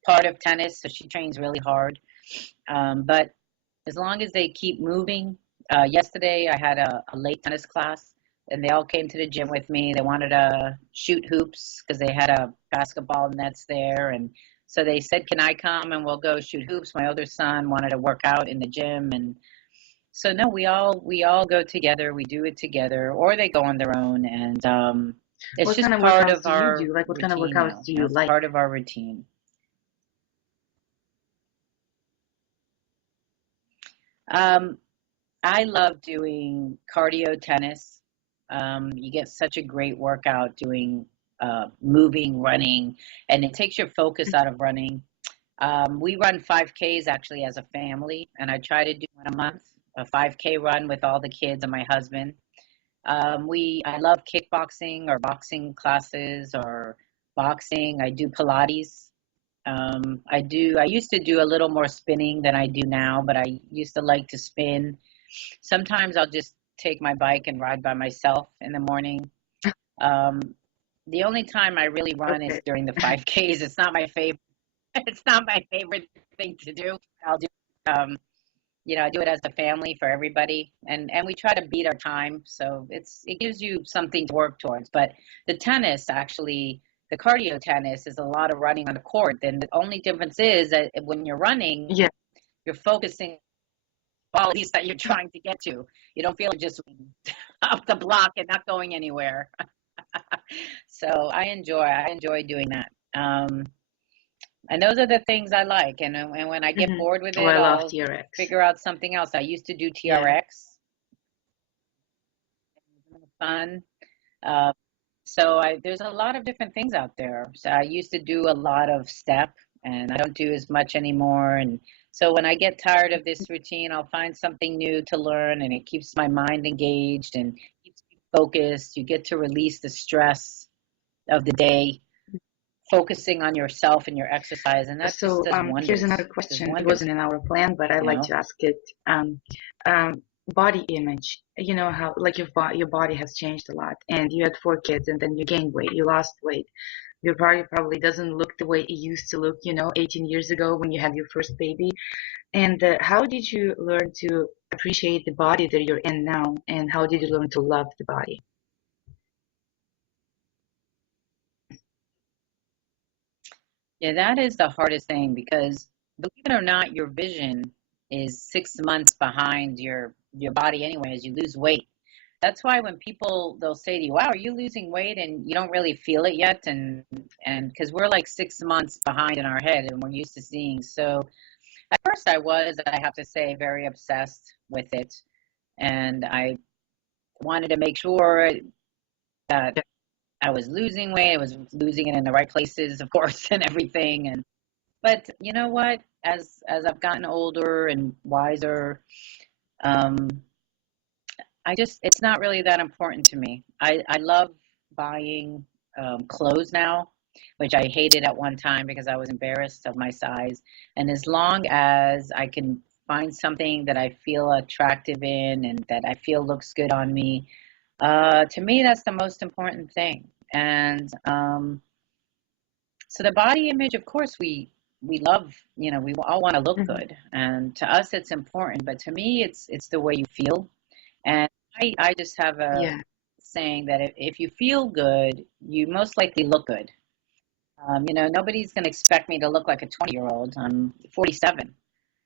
part of tennis, so she trains really hard. But as long as they keep moving, yesterday I had a late tennis class, and they all came to the gym with me. They wanted to shoot hoops because they had a basketball nets there, and so they said, "Can I come and we'll go shoot hoops?" My older son wanted to work out in the gym, and so no, we all go together. We do it together, or they go on their own, and it's What kind just of part workouts of do you our do? Like, what kind of routine workouts now. do you It's like? part of our routine. Um, I love doing cardio tennis. You get such a great workout doing moving, running, and it takes your focus out of running. We run 5Ks actually as a family, and I try to do one a month, a 5K run with all the kids and my husband. I love kickboxing or boxing classes or boxing. I do Pilates. I used to do a little more spinning than I do now, but I used to like to spin. Sometimes I'll just take my bike and ride by myself in the morning. Um, the only time I really run is Okay. during the 5Ks. It's not my favorite. It's not my favorite thing to do. I'll do, um, I do it as a family for everybody, and we try to beat our time, so it gives you something to work towards. But the tennis actually, the cardio tennis, is a lot of running on the court. Then the only difference is that when you're running, Yeah. you're focusing qualities that you're trying to get to. You don't feel like just up the block and not going anywhere. So I enjoy doing that. And those are the things I like. And when I get Hmm. bored with Oh, it, I love I'll TRX. figure out something else. I used to do Yeah. TRX, fun. Uh, so there's a lot of different things out there. So I used to do a lot of step, and I don't do as much anymore. And so when I get tired of this routine, I'll find something new to learn, and it keeps my mind engaged and keeps me focused. You get to release the stress of the day, focusing on yourself and your exercise, and that just So does here's another wonders. Does question. It wonders, wasn't in our plan, but I you like know. to ask it. Um, Body image. You know how like your body has changed a lot, and you had 4 kids, and then you gained weight, you lost weight. Your body probably doesn't look the way it used to look, 18 years ago when you had your first baby. And how did you learn to appreciate the body that you're in now, and how did you learn to love the body? Yeah, that is the hardest thing because believe it or not, your vision is 6 months behind your body anyway as you lose weight. That's why when people they'll say to you, "Wow, are you losing weight?" and you don't really feel it yet, and because we're like 6 months behind in our head and we're used to seeing. So at first, I was, I have to say, very obsessed with it, and I wanted to make sure that I was losing weight, I was losing it in the right places, of course, and everything. And but you know what? As I've gotten older and wiser, um, I just it's not really that important to me. I love buying clothes now, which I hated at one time because I was embarrassed of my size. And as long as I can find something that I feel attractive in and that I feel looks good on me, to me that's the most important thing. And so the body image, of course, we love, we all want to look Hmm. good, and to us it's important. But to me, it's the way you feel. And I just have a Yeah. saying that if you feel good, you most likely look good. Nobody's going to expect me to look like a 20-year-old. I'm 47.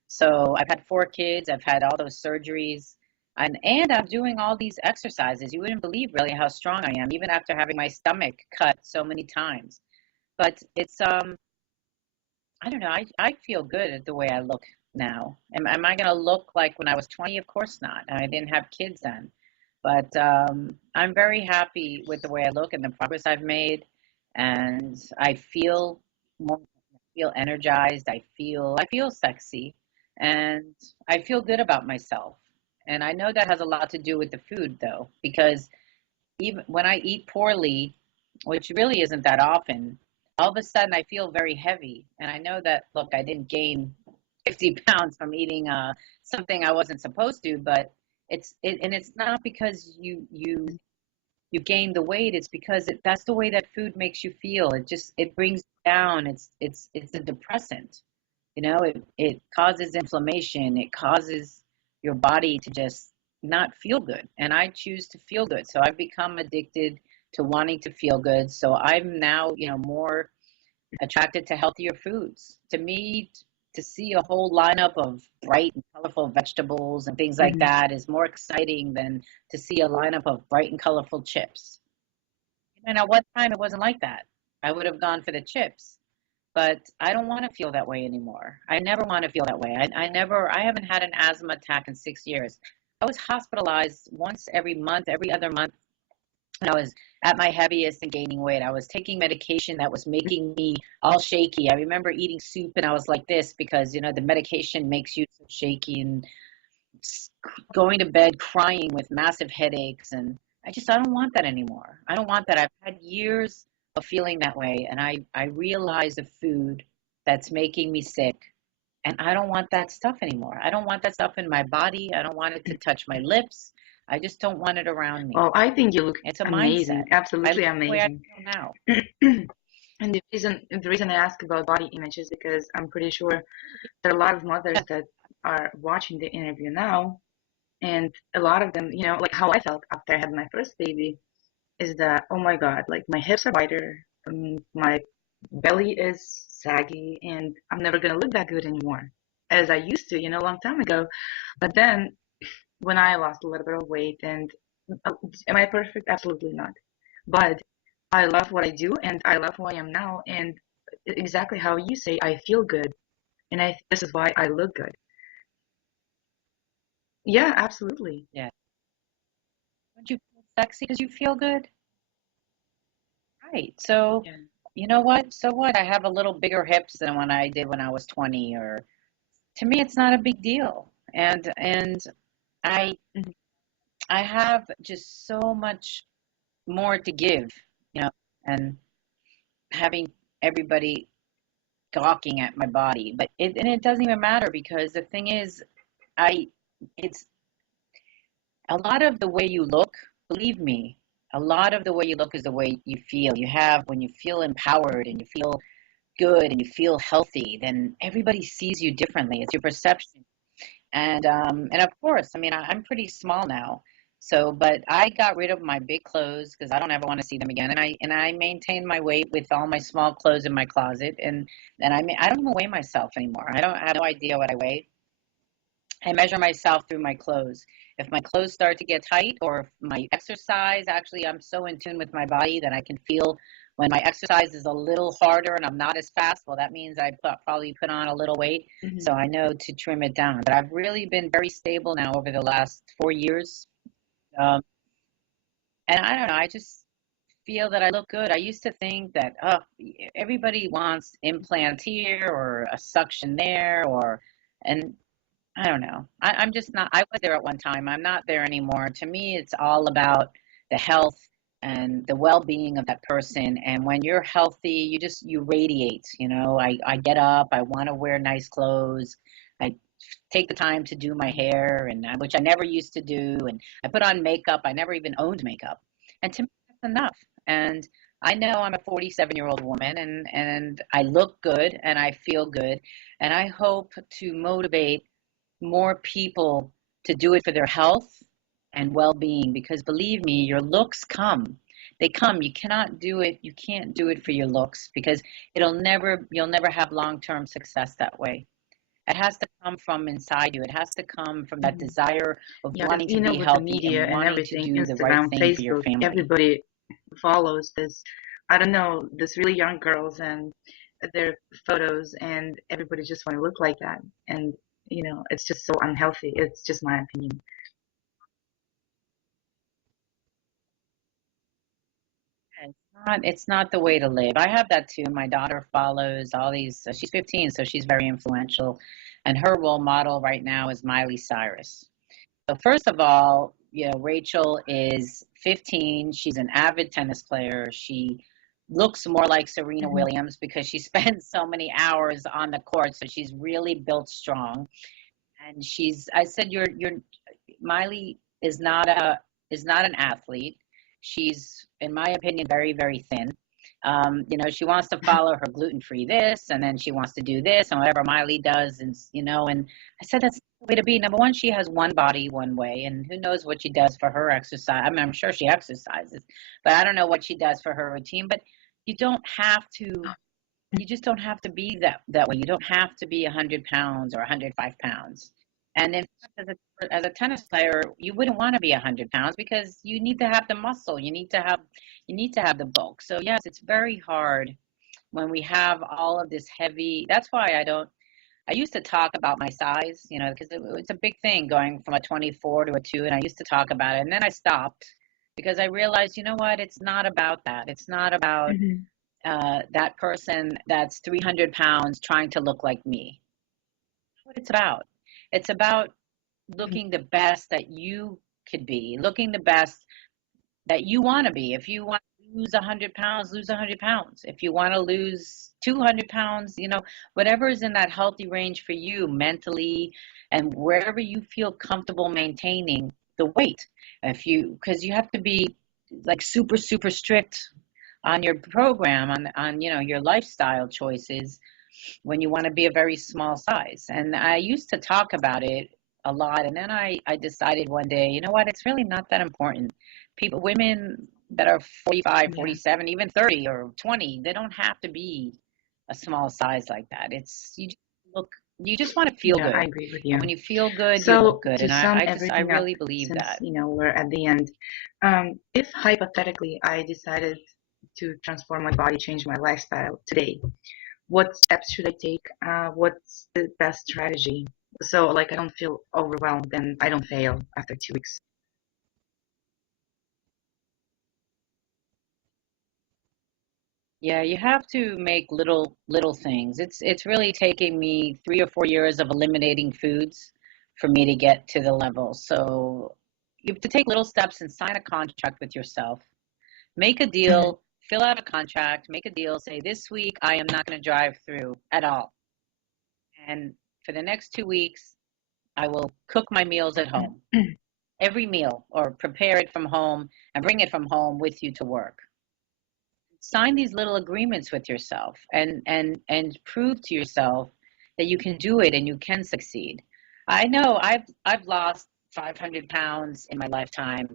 So I've had 4 kids, I've had all those surgeries, and I'm doing all these exercises. You wouldn't believe really how strong I am, even after having my stomach cut so many times. But it's I don't know. I feel good at the way I look now. Am I going to look like when I was 20? Of course not. I didn't have kids then. But I'm very happy with the way I look and the progress I've made. And I feel more, feel energized. I feel sexy, and I feel good about myself. And I know that has a lot to do with the food, though, because even when I eat poorly, which really isn't that often, all of a sudden I feel very heavy. And I know that, look, I didn't gain 50 pounds from eating something I wasn't supposed to, but and it's not because you gain the weight. It's because that's the way that food makes you feel. It brings you down. It's a depressant. It causes inflammation. It causes your body to just not feel good. And I choose to feel good. So I've become addicted to wanting to feel good. So I'm now, more attracted to healthier foods. To me, to see a whole lineup of bright and colorful vegetables and things like Hmm. that is more exciting than to see a lineup of bright and colorful chips. And at one time, it wasn't like that. I would have gone for the chips, but I don't want to feel that way anymore. I never want to feel that way. I haven't had an asthma attack in 6 years. I was hospitalized once every month, every other month when I was at my heaviest and gaining weight. I was taking medication that was making me all shaky. I remember eating soup and I was like this because, the medication makes you so shaky, and going to bed crying with massive headaches. And I don't want that anymore. I don't want that. I've had years of feeling that way, and I realize the food that's making me sick, and I don't want that stuff anymore. I don't want that stuff in my body. I don't want it to touch my lips. I just don't want it around me. Well, I think you look It's a mindset. amazing, I absolutely look the way I amazing. feel now. And the reason I ask about body image is because I'm pretty sure there are a lot of mothers that are watching the interview now, and a lot of them, like how I felt after I had my first baby, is that, oh my God, like my hips are wider, my belly is saggy, and I'm never gonna look that good anymore as I used to, a long time ago. But then when I lost a little bit of weight, and am I perfect? Absolutely not. But I love what I do, and I love who I am now, and exactly how you say, I feel good, and this is why I look good. Yeah, absolutely. Yeah. Don't you feel sexy because you feel good? Right. So, Yeah. you know what? So what? I have a little bigger hips than when I did when I was 20, or to me it's not a big deal. And I Mhm. I have just so much more to give, you know, and having everybody gawking at my body. But it doesn't even matter because the thing is I it's a lot of the way you look, believe me, a lot of the way you look is the way you feel. You have when you feel empowered and you feel good and you feel healthy, then everybody sees you differently. It's your perception. And of course, I mean, I'm pretty small now, So, but I got rid of my big clothes because I don't ever want to see them again. And I maintain my weight with all my small clothes in my closet. And I don't even weigh myself anymore. I have no idea what I weigh. I measure myself through my clothes. If my clothes start to get tight, or if my exercise, actually, I'm so in tune with my body that I can feel when my exercise is a little harder and I'm not as fast. Well, that means probably put on a little weight. Hmm. So I know to trim it down. But I've really been very stable now over the last 4 years. Um, and I don't know, I just feel that I look good. I used to think that, oh, everybody wants implant here or a suction there, and I don't know. I'm just not. I was there at one time. I'm not there anymore. To me, it's all about the health and the well-being of that person. And when you're healthy, you radiate. I get up. I want to wear nice clothes. I take the time to do my hair, and which I never used to do. And I put on makeup. I never even owned makeup. And to me, that's enough. And I know I'm a 47-year-old woman, and I look good and I feel good. And I hope to motivate more people to do it for their health and well-being, because believe me, your looks come. They come. You can't do it for your looks, because you'll never have long-term success that way. It has to come from inside you. It has to come from that Hmm. desire of Yeah, wanting to be with the healthy media and and wanting to everything, do the right Instagram, thing for your Facebook, family. everybody follows this, I don't know, this really young girls and their photos, and everybody just want to look like that. And, it's just so unhealthy. It's just my opinion. It's not the way to live. I have that too. My daughter follows all these, she's 15, so she's very influential. And her role model right now is Miley Cyrus. So first of all, Rachel is 15. She's an avid tennis player. She looks more like Serena Hmm. Williams because she spends so many hours on the court. So she's really built strong. And I said, Miley is not an athlete. She's, in my opinion, very, very thin. She wants to follow her gluten-free this, and then she wants to do this, and whatever Miley does, and I said that's the way to be. Number one, she has one body, one way, and who knows what she does for her exercise. I mean, I'm sure she exercises, but I don't know what she does for her routine. But you don't have to. You just don't have to be that way. You don't have to be 100 pounds or 105 pounds. And in fact, as a tennis player, you wouldn't want to be 100 pounds because you need to have the muscle. You need to have the bulk. So yes, it's very hard when we have all of this heavy. That's why I don't. I used to talk about my size, because it's a big thing going from a 24 to a 2, and I used to talk about it, and then I stopped because I realized, you know what? It's not about that. It's not about Hmm. that person that's 300 pounds trying to look like me. That's what it's about. It's about looking the best that you could be, looking the best that you want to be. If you want to lose 100 pounds, lose 100 pounds. If you want to lose 200 pounds, whatever is in that healthy range for you mentally, and wherever you feel comfortable maintaining the weight. Because you have to be like super, super strict on your program, on your lifestyle choices when you want to be a very small size. And I used to talk about it a lot, and then I decided one day, you know what, it's really not that important. Women that are 45, Yeah. 47, even 30 or 20, they don't have to be a small size like that. Look, you just want to feel Yeah, I good. agree with And you. when you feel good, you look So, good. to And sum I everything up, really believe since, that. we're at the end, if hypothetically I decided to transform my body, change my lifestyle today, what steps should I take? What's the best strategy? So, like, I don't feel overwhelmed and I don't fail after 2 weeks. Yeah, you have to make little things. It's really taking me 3 or 4 years of eliminating foods for me to get to the level. So you have to take little steps and sign a contract with yourself. Make a Hmm. deal, fill out a contract, make a deal, say this week I am not going to drive through at all. And for the next 2 weeks, I will cook my meals at home. Every meal, or prepare it from home and bring it from home with you to work. Sign these little agreements with yourself, and prove to yourself that you can do it and you can succeed. I know I've lost 500 pounds in my lifetime,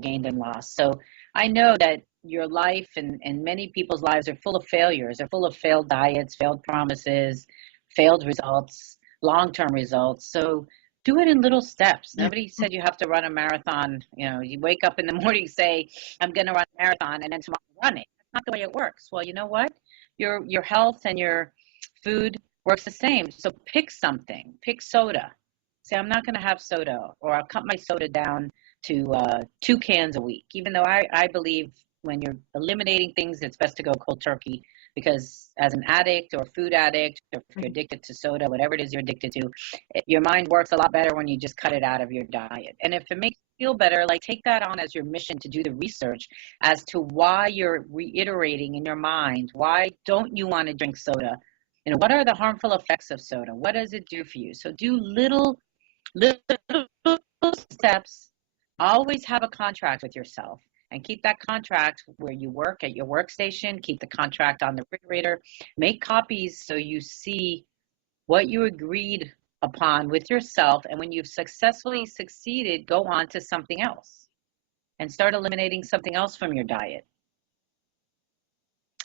gained and lost. So I know that your life and many people's lives are full of failures. They're full of failed diets, failed promises, failed results, long-term results. So do it in little steps. Nobody said you have to run a marathon. You wake up in the morning, say, I'm going to run a marathon, and then tomorrow run it. That's not the way it works. Well, you know what? Your health and your food works the same. So pick something. Pick soda. Say, I'm not going to have soda, or I'll cut my soda down to 2 cans a week. Even though I believe when you're eliminating things, it's best to go cold turkey, because as an addict or food addict, or if you're addicted to soda, whatever it is you're addicted to, your mind works a lot better when you just cut it out of your diet. And if it makes you feel better, like, take that on as your mission to do the research as to why you're reiterating in your mind, why don't you want to drink soda? What are the harmful effects of soda? What does it do for you? So do little steps. Always have a contract with yourself, and keep that contract where you work at your workstation. Keep the contract on the refrigerator. Make copies so you see what you agreed upon with yourself. And when you've successfully succeeded, go on to something else and start eliminating something else from your diet.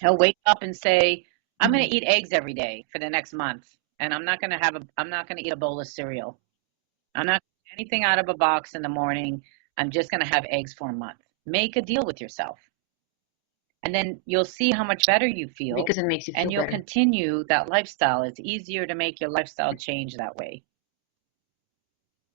He'll wake up and say, I'm going to eat eggs every day for the next month, and I'm not going to eat a bowl of cereal. I'm not going to eat anything out of a box in the morning. I'm just going to have eggs for a month. Make a deal with yourself. And then you'll see how much better you feel. Because it makes you feel and you'll better. continue that lifestyle. It's easier to make your lifestyle change that way.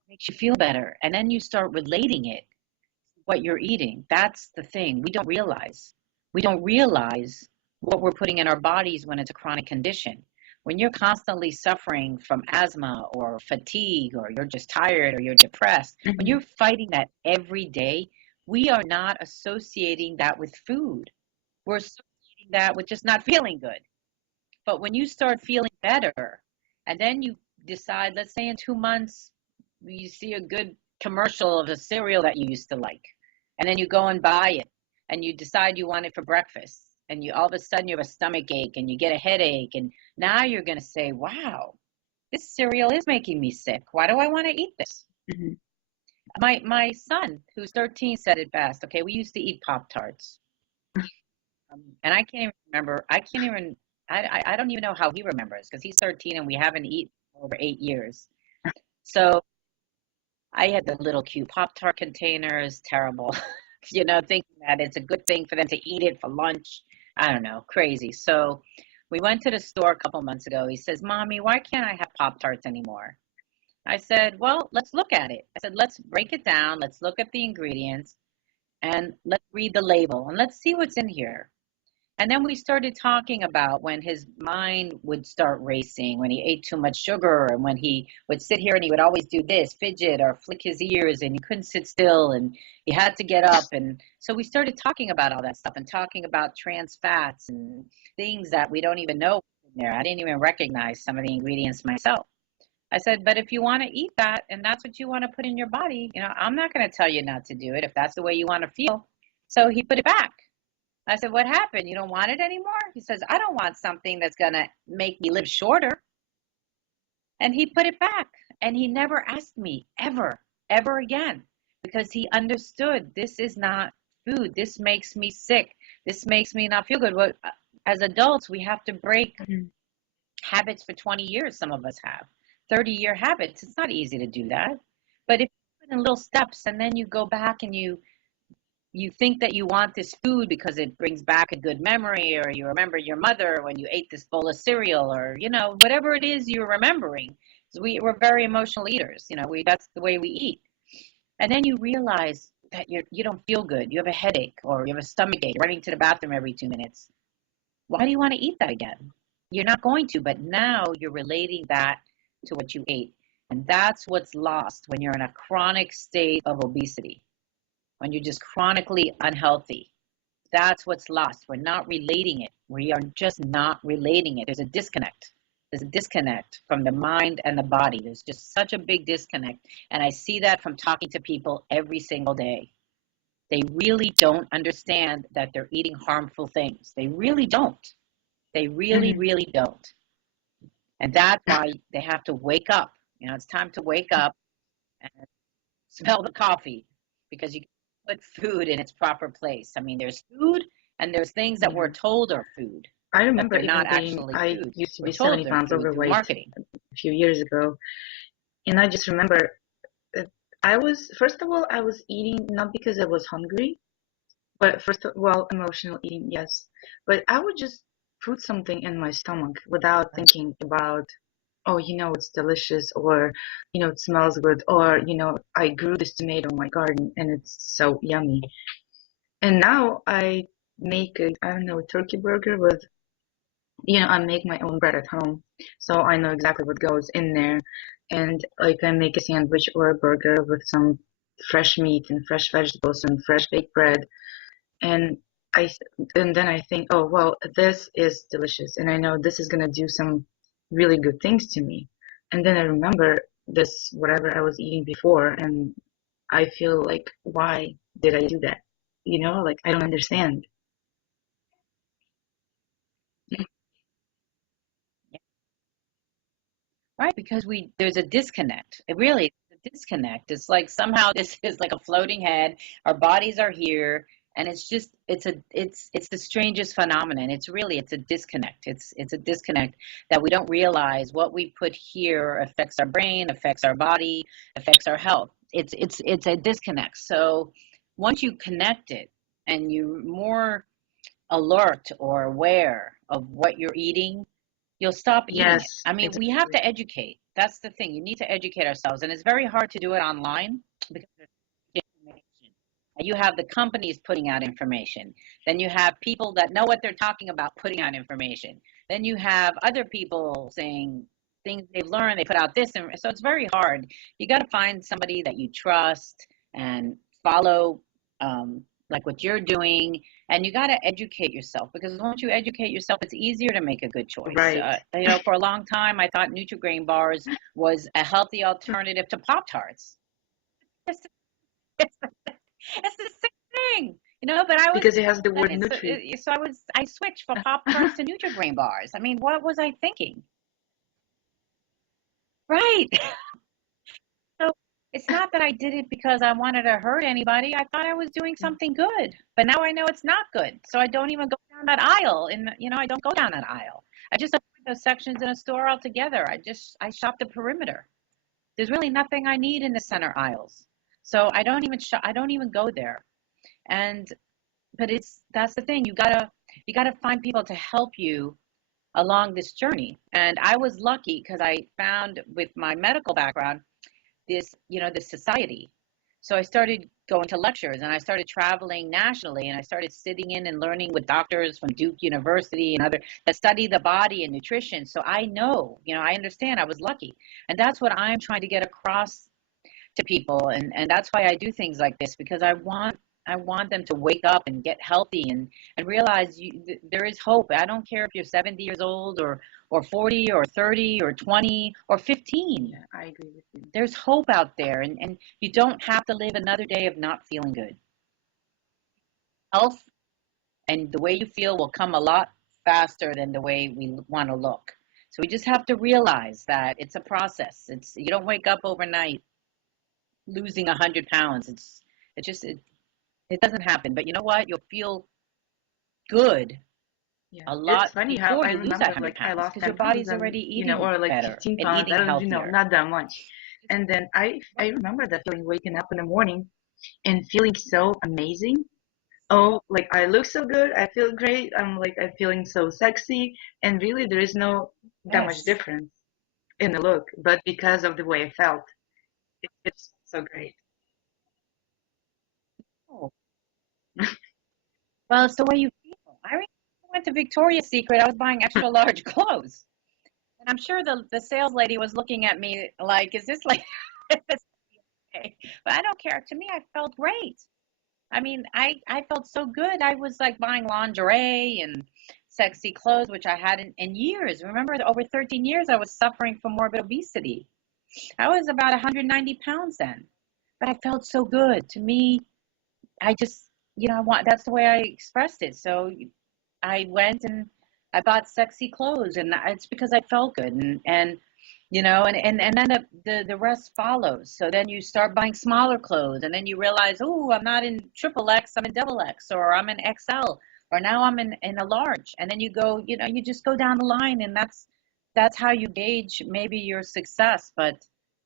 It makes you feel better. And then you start relating it to what you're eating. That's the thing. We don't realize. We don't realize what we're putting in our bodies when it's a chronic condition. When you're constantly suffering from asthma or fatigue, or you're just tired, or you're depressed, when you're fighting that every day, we are not associating that with food. We're associating that with just not feeling good. But when you start feeling better, and then you decide, let's say in 2 months, you see a good commercial of a cereal that you used to like, and then you go and buy it, and you decide you want it for breakfast, and you all of a sudden you have a stomach ache and you get a headache, and now you're going to say, wow, this cereal is making me sick. Why do I want to eat this? My son, who's 13, said it best. Okay, we used to eat Pop-Tarts. And I can't even remember. I don't even know how he remembers, because he's 13 and we haven't eaten over 8 years. So I had the little cute Pop-Tart containers, terrible, thinking that it's a good thing for them to eat it for lunch. I don't know, crazy. So we went to the store a couple months ago. He says, Mommy, why can't I have Pop-Tarts anymore? I said, well, let's look at it. I said, let's break it down. Let's look at the ingredients, and let's read the label, and let's see what's in here. And then we started talking about when his mind would start racing, when he ate too much sugar, and when he would sit here and he would always do this, fidget or flick his ears, and he couldn't sit still and he had to get up. And so we started talking about all that stuff, and talking about trans fats and things that we don't even know in there. I didn't even recognize some of the ingredients myself. I said, but if you want to eat that and that's what you want to put in your body, I'm not going to tell you not to do it if that's the way you want to feel. So he put it back. I said, what happened? You don't want it anymore? He says, I don't want something that's going to make me live shorter. And he put it back. And he never asked me ever again, because he understood, this is not food. This makes me sick. This makes me not feel good. Well, as adults, we have to break habits for 20 years. Some of us have 30-year habits. It's not easy to do that. But if you put in little steps, and then you go back and you think that you want this food because it brings back a good memory, or you remember your mother when you ate this bowl of cereal, or whatever it is you're remembering. We're very emotional eaters. That's the way we eat. And then you realize that you don't feel good. You have a headache, or you have a stomach ache, running to the bathroom every 2 minutes. Why do you want to eat that again? You're not going to, but now you're relating that to what you ate. And that's what's lost when you're in a chronic state of obesity. When you're just chronically unhealthy, that's what's lost. We're not relating it. We are just not relating it. There's a disconnect. There's a disconnect from the mind and the body. There's just such a big disconnect. And I see that from talking to people every single day. They really don't understand that they're eating harmful things. They really don't. They really, really don't. And that's why they have to wake up. It's time to wake up. And smell the coffee because you put food in its proper place. I mean, there's food and there's things that we're Yeah. told are food, I but remember they're even not being, actually I food. used to We're be told 70 they're pounds food through overweight marketing. a few years ago. And I just remember that I was, first of all, I was eating not because I was hungry, but first of well, emotional eating, yes. But I would just put something in my stomach without thinking about, oh, it's delicious, or, it smells good, or, I grew this tomato in my garden and it's so yummy. And now I make I don't know, a turkey burger with, I make my own bread at home. So I know exactly what goes in there. And like I make a sandwich or a burger with some fresh meat and fresh vegetables and fresh baked bread. And I and then I think, oh well, this is delicious, and I know this is gonna do some really good things to me. And then I remember this whatever I was eating before, and I feel like, why did I do that? Like I don't understand. Right, because we there's a disconnect. It really is a disconnect. It's like somehow this is like a floating head. Our bodies are here, and it's just it's the strangest phenomenon. It's a disconnect. It's a disconnect that we don't realize what we put here affects our brain, affects our body, affects our health. It's a disconnect. So once you connect it and you're more alert or aware of what you're eating, you'll stop eating it. Yes, I mean, we have exactly. to educate. That's the thing. You need to educate ourselves, and it's very hard to do it online because there's information. You have the companies putting out information. Then you have people that know what they're talking about putting out information. Then you have other people saying things they've learned. They put out this, and so it's very hard. You got to find somebody that you trust and follow, like what you're doing, and you got to educate yourself because once you educate yourself, it's easier to make a good choice. Right. For a long time, I thought Nutri-Grain bars was a healthy alternative to Pop Tarts. It's, it's, it's the same thing, But I was, Because it has the and word nutri. so I switched from Pop Tarts to Nutri-Grain bars. I mean, what was I thinking? Right. So it's not that I did it because I wanted to hurt anybody. I thought I was doing something good, but now I know it's not good. So I don't even go down that aisle. I don't go down that aisle. I just avoid those sections in a store altogether. I shop the perimeter. There's really nothing I need in the center aisles. So I don't even go there. And but that's the thing. You gotta find people to help you along this journey. And I was lucky because I found with my medical background this society. So I started going to lectures and I started traveling nationally and I started sitting in and learning with doctors from Duke University and other that study the body and nutrition. So I know, I understand. I was lucky. And that's what I'm trying to get across to people, and that's why I do things like this because I want them to wake up and get healthy and realize there is hope. I don't care if you're 70 years old or 40 or 30 or 20 or 15. Yeah, I agree with you. There's hope out there, and you don't have to live another day of not feeling good. Health and the way you feel will come a lot faster than the way we want to look. So we just have to realize that it's a process. You don't wake up overnight losing 100 pounds. It doesn't happen. But you know what? You'll feel good Yeah, a it's lot funny how before I you lose that remember, one hundred like, I pounds lost because your 10 pounds body's and, already eating or like better 15 and pounds. eating I don't, healthier. not that much. And then I remember that feeling waking up in the morning and feeling so amazing. Oh, like I look so good. I feel great. I'm feeling so sexy. And really, there is no that much Yes. difference in the look, but because of the way I felt, it's so great. Oh, well, it's the way you feel. I remember I went to Victoria's Secret. I was buying extra large clothes, and I'm sure the sales lady was looking at me like, "Is this like?" is this okay? But I don't care. To me, I felt great. I mean, I felt so good. I was like buying lingerie and sexy clothes, which I hadn't in years. Remember, over 13 years, I was suffering from morbid obesity. I was about 190 pounds then, but I felt so good. To me, I just, that's the way I expressed it. So I went and I bought sexy clothes, and it's because I felt good. And and then the rest follows. So then you start buying smaller clothes, and then you realize, oh, I'm not in triple X, I'm in double X, or I'm in XL, or now I'm in a large. And then you go, you just go down the line, and that's how you gauge maybe your success. But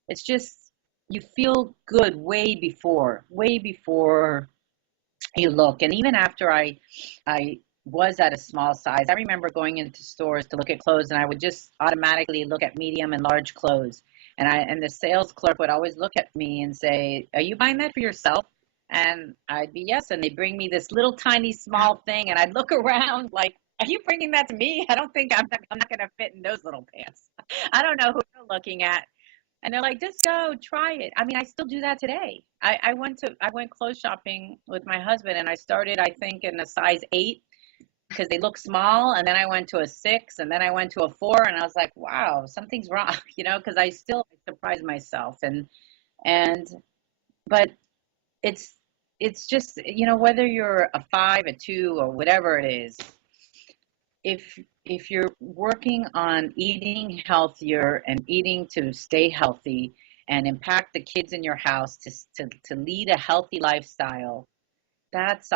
it's just, you feel good way before you look. And even after I was at a small size, I remember going into stores to look at clothes, and I would just automatically look at medium and large clothes. And the sales clerk would always look at me and say, "Are you buying that for yourself?" And I'd be, yes. And they bring me this little tiny small thing, and I'd look around like, "Are you bringing that to me? I don't think I'm not going to fit in those little pants." I don't know who you're looking at. And they're like, just go try it. I mean, I still do that today. I went clothes shopping with my husband, and I started, I think, in a size 8 because they look small, and then I went to a 6, and then I went to a 4, and I was like, wow, something's wrong, because I still surprise myself. And but it's just, whether you're a 5, a 2, or whatever it is, if you're working on eating healthier and eating to stay healthy and impact the kids in your house to lead a healthy lifestyle, that's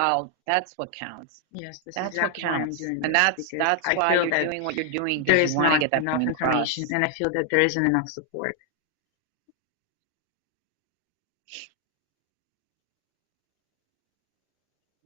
what counts. Yes, this is That's what exactly why I'm counts. doing And this, that's because that's I why feel you're that doing what you're doing, there because you is want to not get that enough point information, across. and I feel that there isn't enough support.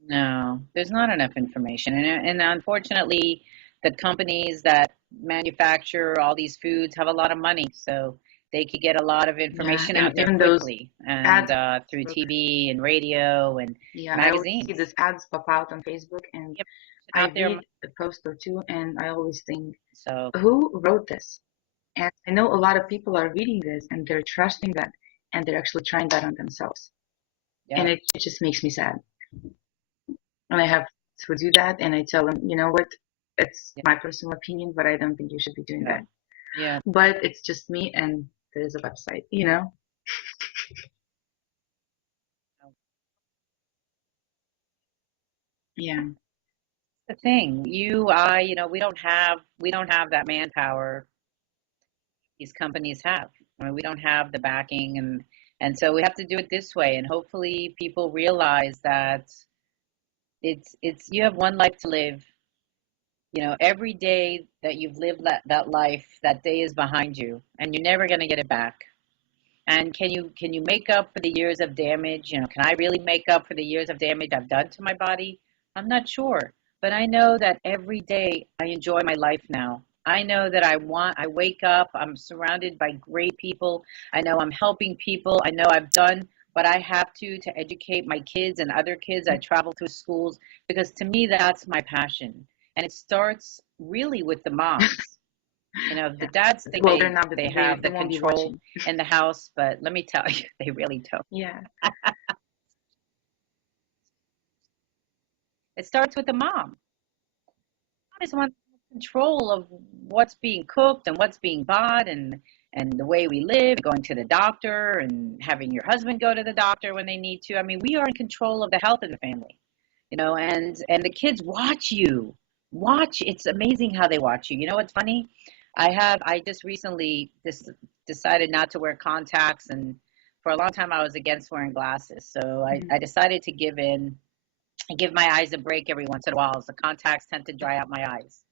No, there's not enough information. And unfortunately, the companies that manufacture all these foods have a lot of money, so they could get a lot of Yeah, information and out there even those quickly, and ads on through Facebook. TV and radio and Yeah, I always see magazines. these ads pop out on Facebook, and Yep, I out there. read a post or two, and I always think, So, who wrote this? And I know a lot of people are reading this and they're trusting that, and they're actually trying that on themselves. And yeah, it just makes me sad. And I have to do that, and I tell them, you know what? It's yeah, my personal opinion, but I don't think you should be doing yeah, that. yeah. But it's just me, and there's a website. Yeah. The thing, we don't have that manpower these companies have. I mean, we don't have the backing, and so we have to do it this way. And hopefully, people realize that it's you have one life to live. Every day that you've lived that life, that day is behind you, and you're never going to get it back. And can you make up for the years of damage? Can I really make up for the years of damage I've done to my body? I'm not sure. But I know that every day I enjoy my life now. I know that I wake up, I'm surrounded by great people. I know I'm helping people. I know I've done what I have to educate my kids and other kids. I travel to schools because to me that's my passion. And it starts really with the moms. The Yeah. dads think Well, they're they not, they they, have they the won't be control watching. in the house, but let me tell you, they really don't. Yeah. It starts with the mom. Mom is one control of what's being cooked and what's being bought, and the way we live, going to the doctor and having your husband go to the doctor when they need to. I mean, we are in control of the health of the family. And the kids watch you. It's amazing how they watch you. You know what's funny? I just recently decided not to wear contacts, and for a long time I was against wearing glasses. So Mhm. I decided to give in and give my eyes a break every once in a while, as the contacts tend to dry out my eyes.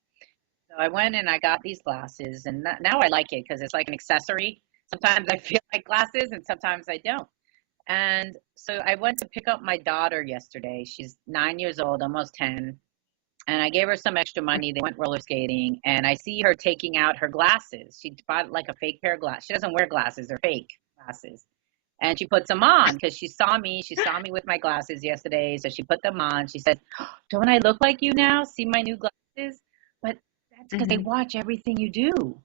So I went and I got these glasses, and now I like it because it's like an accessory. Sometimes I feel like glasses, and sometimes I don't. And so I went to pick up my daughter yesterday. She's 9 years old, almost 10. And I gave her some extra money. They went roller skating, and I see her taking out her glasses. She bought like a fake pair of glasses. She doesn't wear glasses, they're fake glasses. And she puts them on because she saw me. She saw me with my glasses yesterday. So she put them on. She said, "Don't I look like you now? See my new glasses?" But that's because they Mhm. watch everything you do.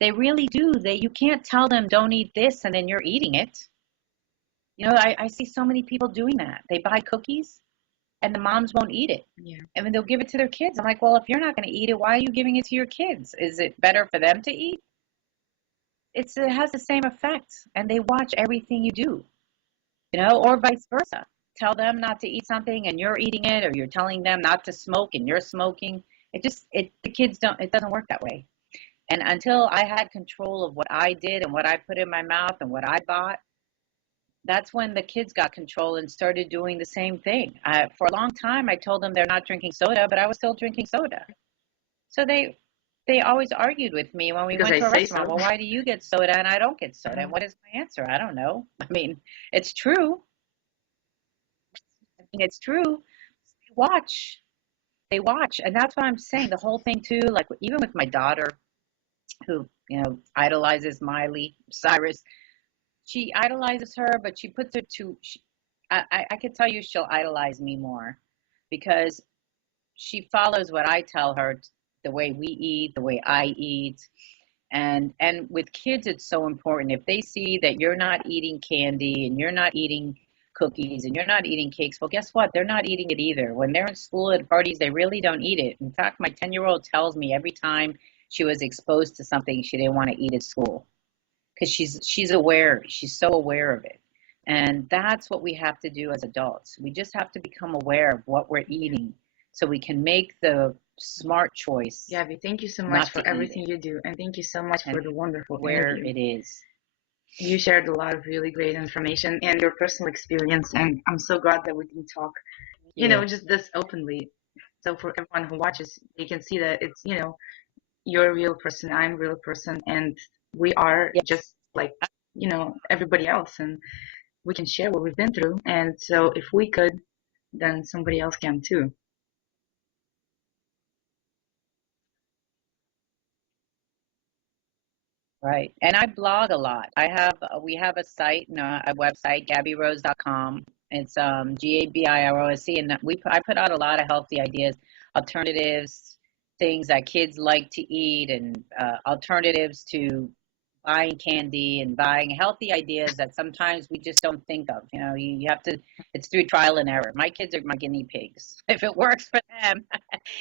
They really do. You can't tell them don't eat this and then you're eating it. I see so many people doing that. They buy cookies and the moms won't eat it. Yeah. And then they'll give it to their kids. I'm like, well, if you're not going to eat it, why are you giving it to your kids? Is it better for them to eat? It has the same effect, and they watch everything you do, or vice versa. Tell them not to eat something and you're eating it, or you're telling them not to smoke and you're smoking. The kids don't, it doesn't work that way. And until I had control of what I did and what I put in my mouth and what I bought, that's when the kids got control and started doing the same thing. For a long time, I told them they're not drinking soda, but I was still drinking soda. So they always argued with me when we Because went I to a say restaurant. so. Well, why do you get soda and I don't get soda? Mhm. And what is my answer? I don't know. I mean, it's true. I mean, it's true. They watch. They watch. And that's what I'm saying. The whole thing too, like even with my daughter who, idolizes Miley Cyrus. She idolizes her, but she puts her to I could tell you she'll idolize me more because she follows what I tell her, the way we eat, the way I eat. And with kids it's so important. If they see that you're not eating candy and you're not eating cookies and you're not eating cakes, well, guess what? They're not eating it either. When they're in school at parties, they really don't eat it. In fact, my 10-year-old tells me every time she was exposed to something she didn't want to eat at school because she's aware. She's so aware of it. And that's what we have to do as adults. We just have to become aware of what we're eating so we can make the smart choice Gabby, thank you so much not for to eat everything it you do, and thank you so much and for the wonderful where interview. it is. You shared a lot of really great information and your personal experience, and I'm so glad that we can talk, Thank you. just this openly. So for everyone who watches, they can see that it's, you're a real person, I'm a real person, and we are Yes. just like, everybody else, and we can share what we've been through. And so if we could, then somebody else can too. Right. And I blog a lot. We have a site, no, a website, GabiRose.com. It's GABIROSE, and I put out a lot of healthy ideas, alternatives, things that kids like to eat, and alternatives to buying candy and buying healthy ideas that sometimes we just don't think of. You have to, it's through trial and error. My kids are my guinea pigs. If it works for them,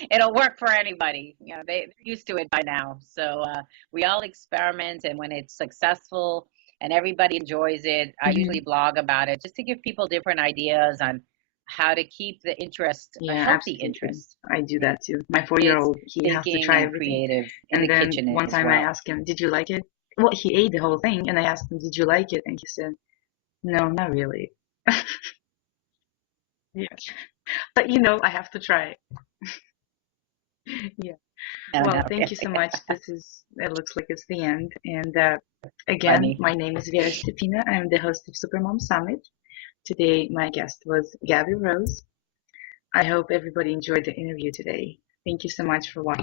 it'll work for anybody. They're used to it by now. So we all experiment, and when it's successful and everybody enjoys it, I Hmm. usually blog about it just to give people different ideas on how to keep the interest, a Yeah, healthy absolutely. interest. I do that too. My Kids 4-year-old, he has to thinking try and everything. creative in And the then kitchen one as time I well. asked him, "Did you like it?" Well, he ate the whole thing, and I asked him, "Did you like it?" And he said, "No, not really." Yeah. But I have to try. Yeah. No, Well, not thank you so really. much. It looks like it's the end. And again, Funny. my name is Vera Stepina. I'm the host of Supermom Summit. Today, my guest was Gabi Rose. I hope everybody enjoyed the interview today. Thank you so much for watching.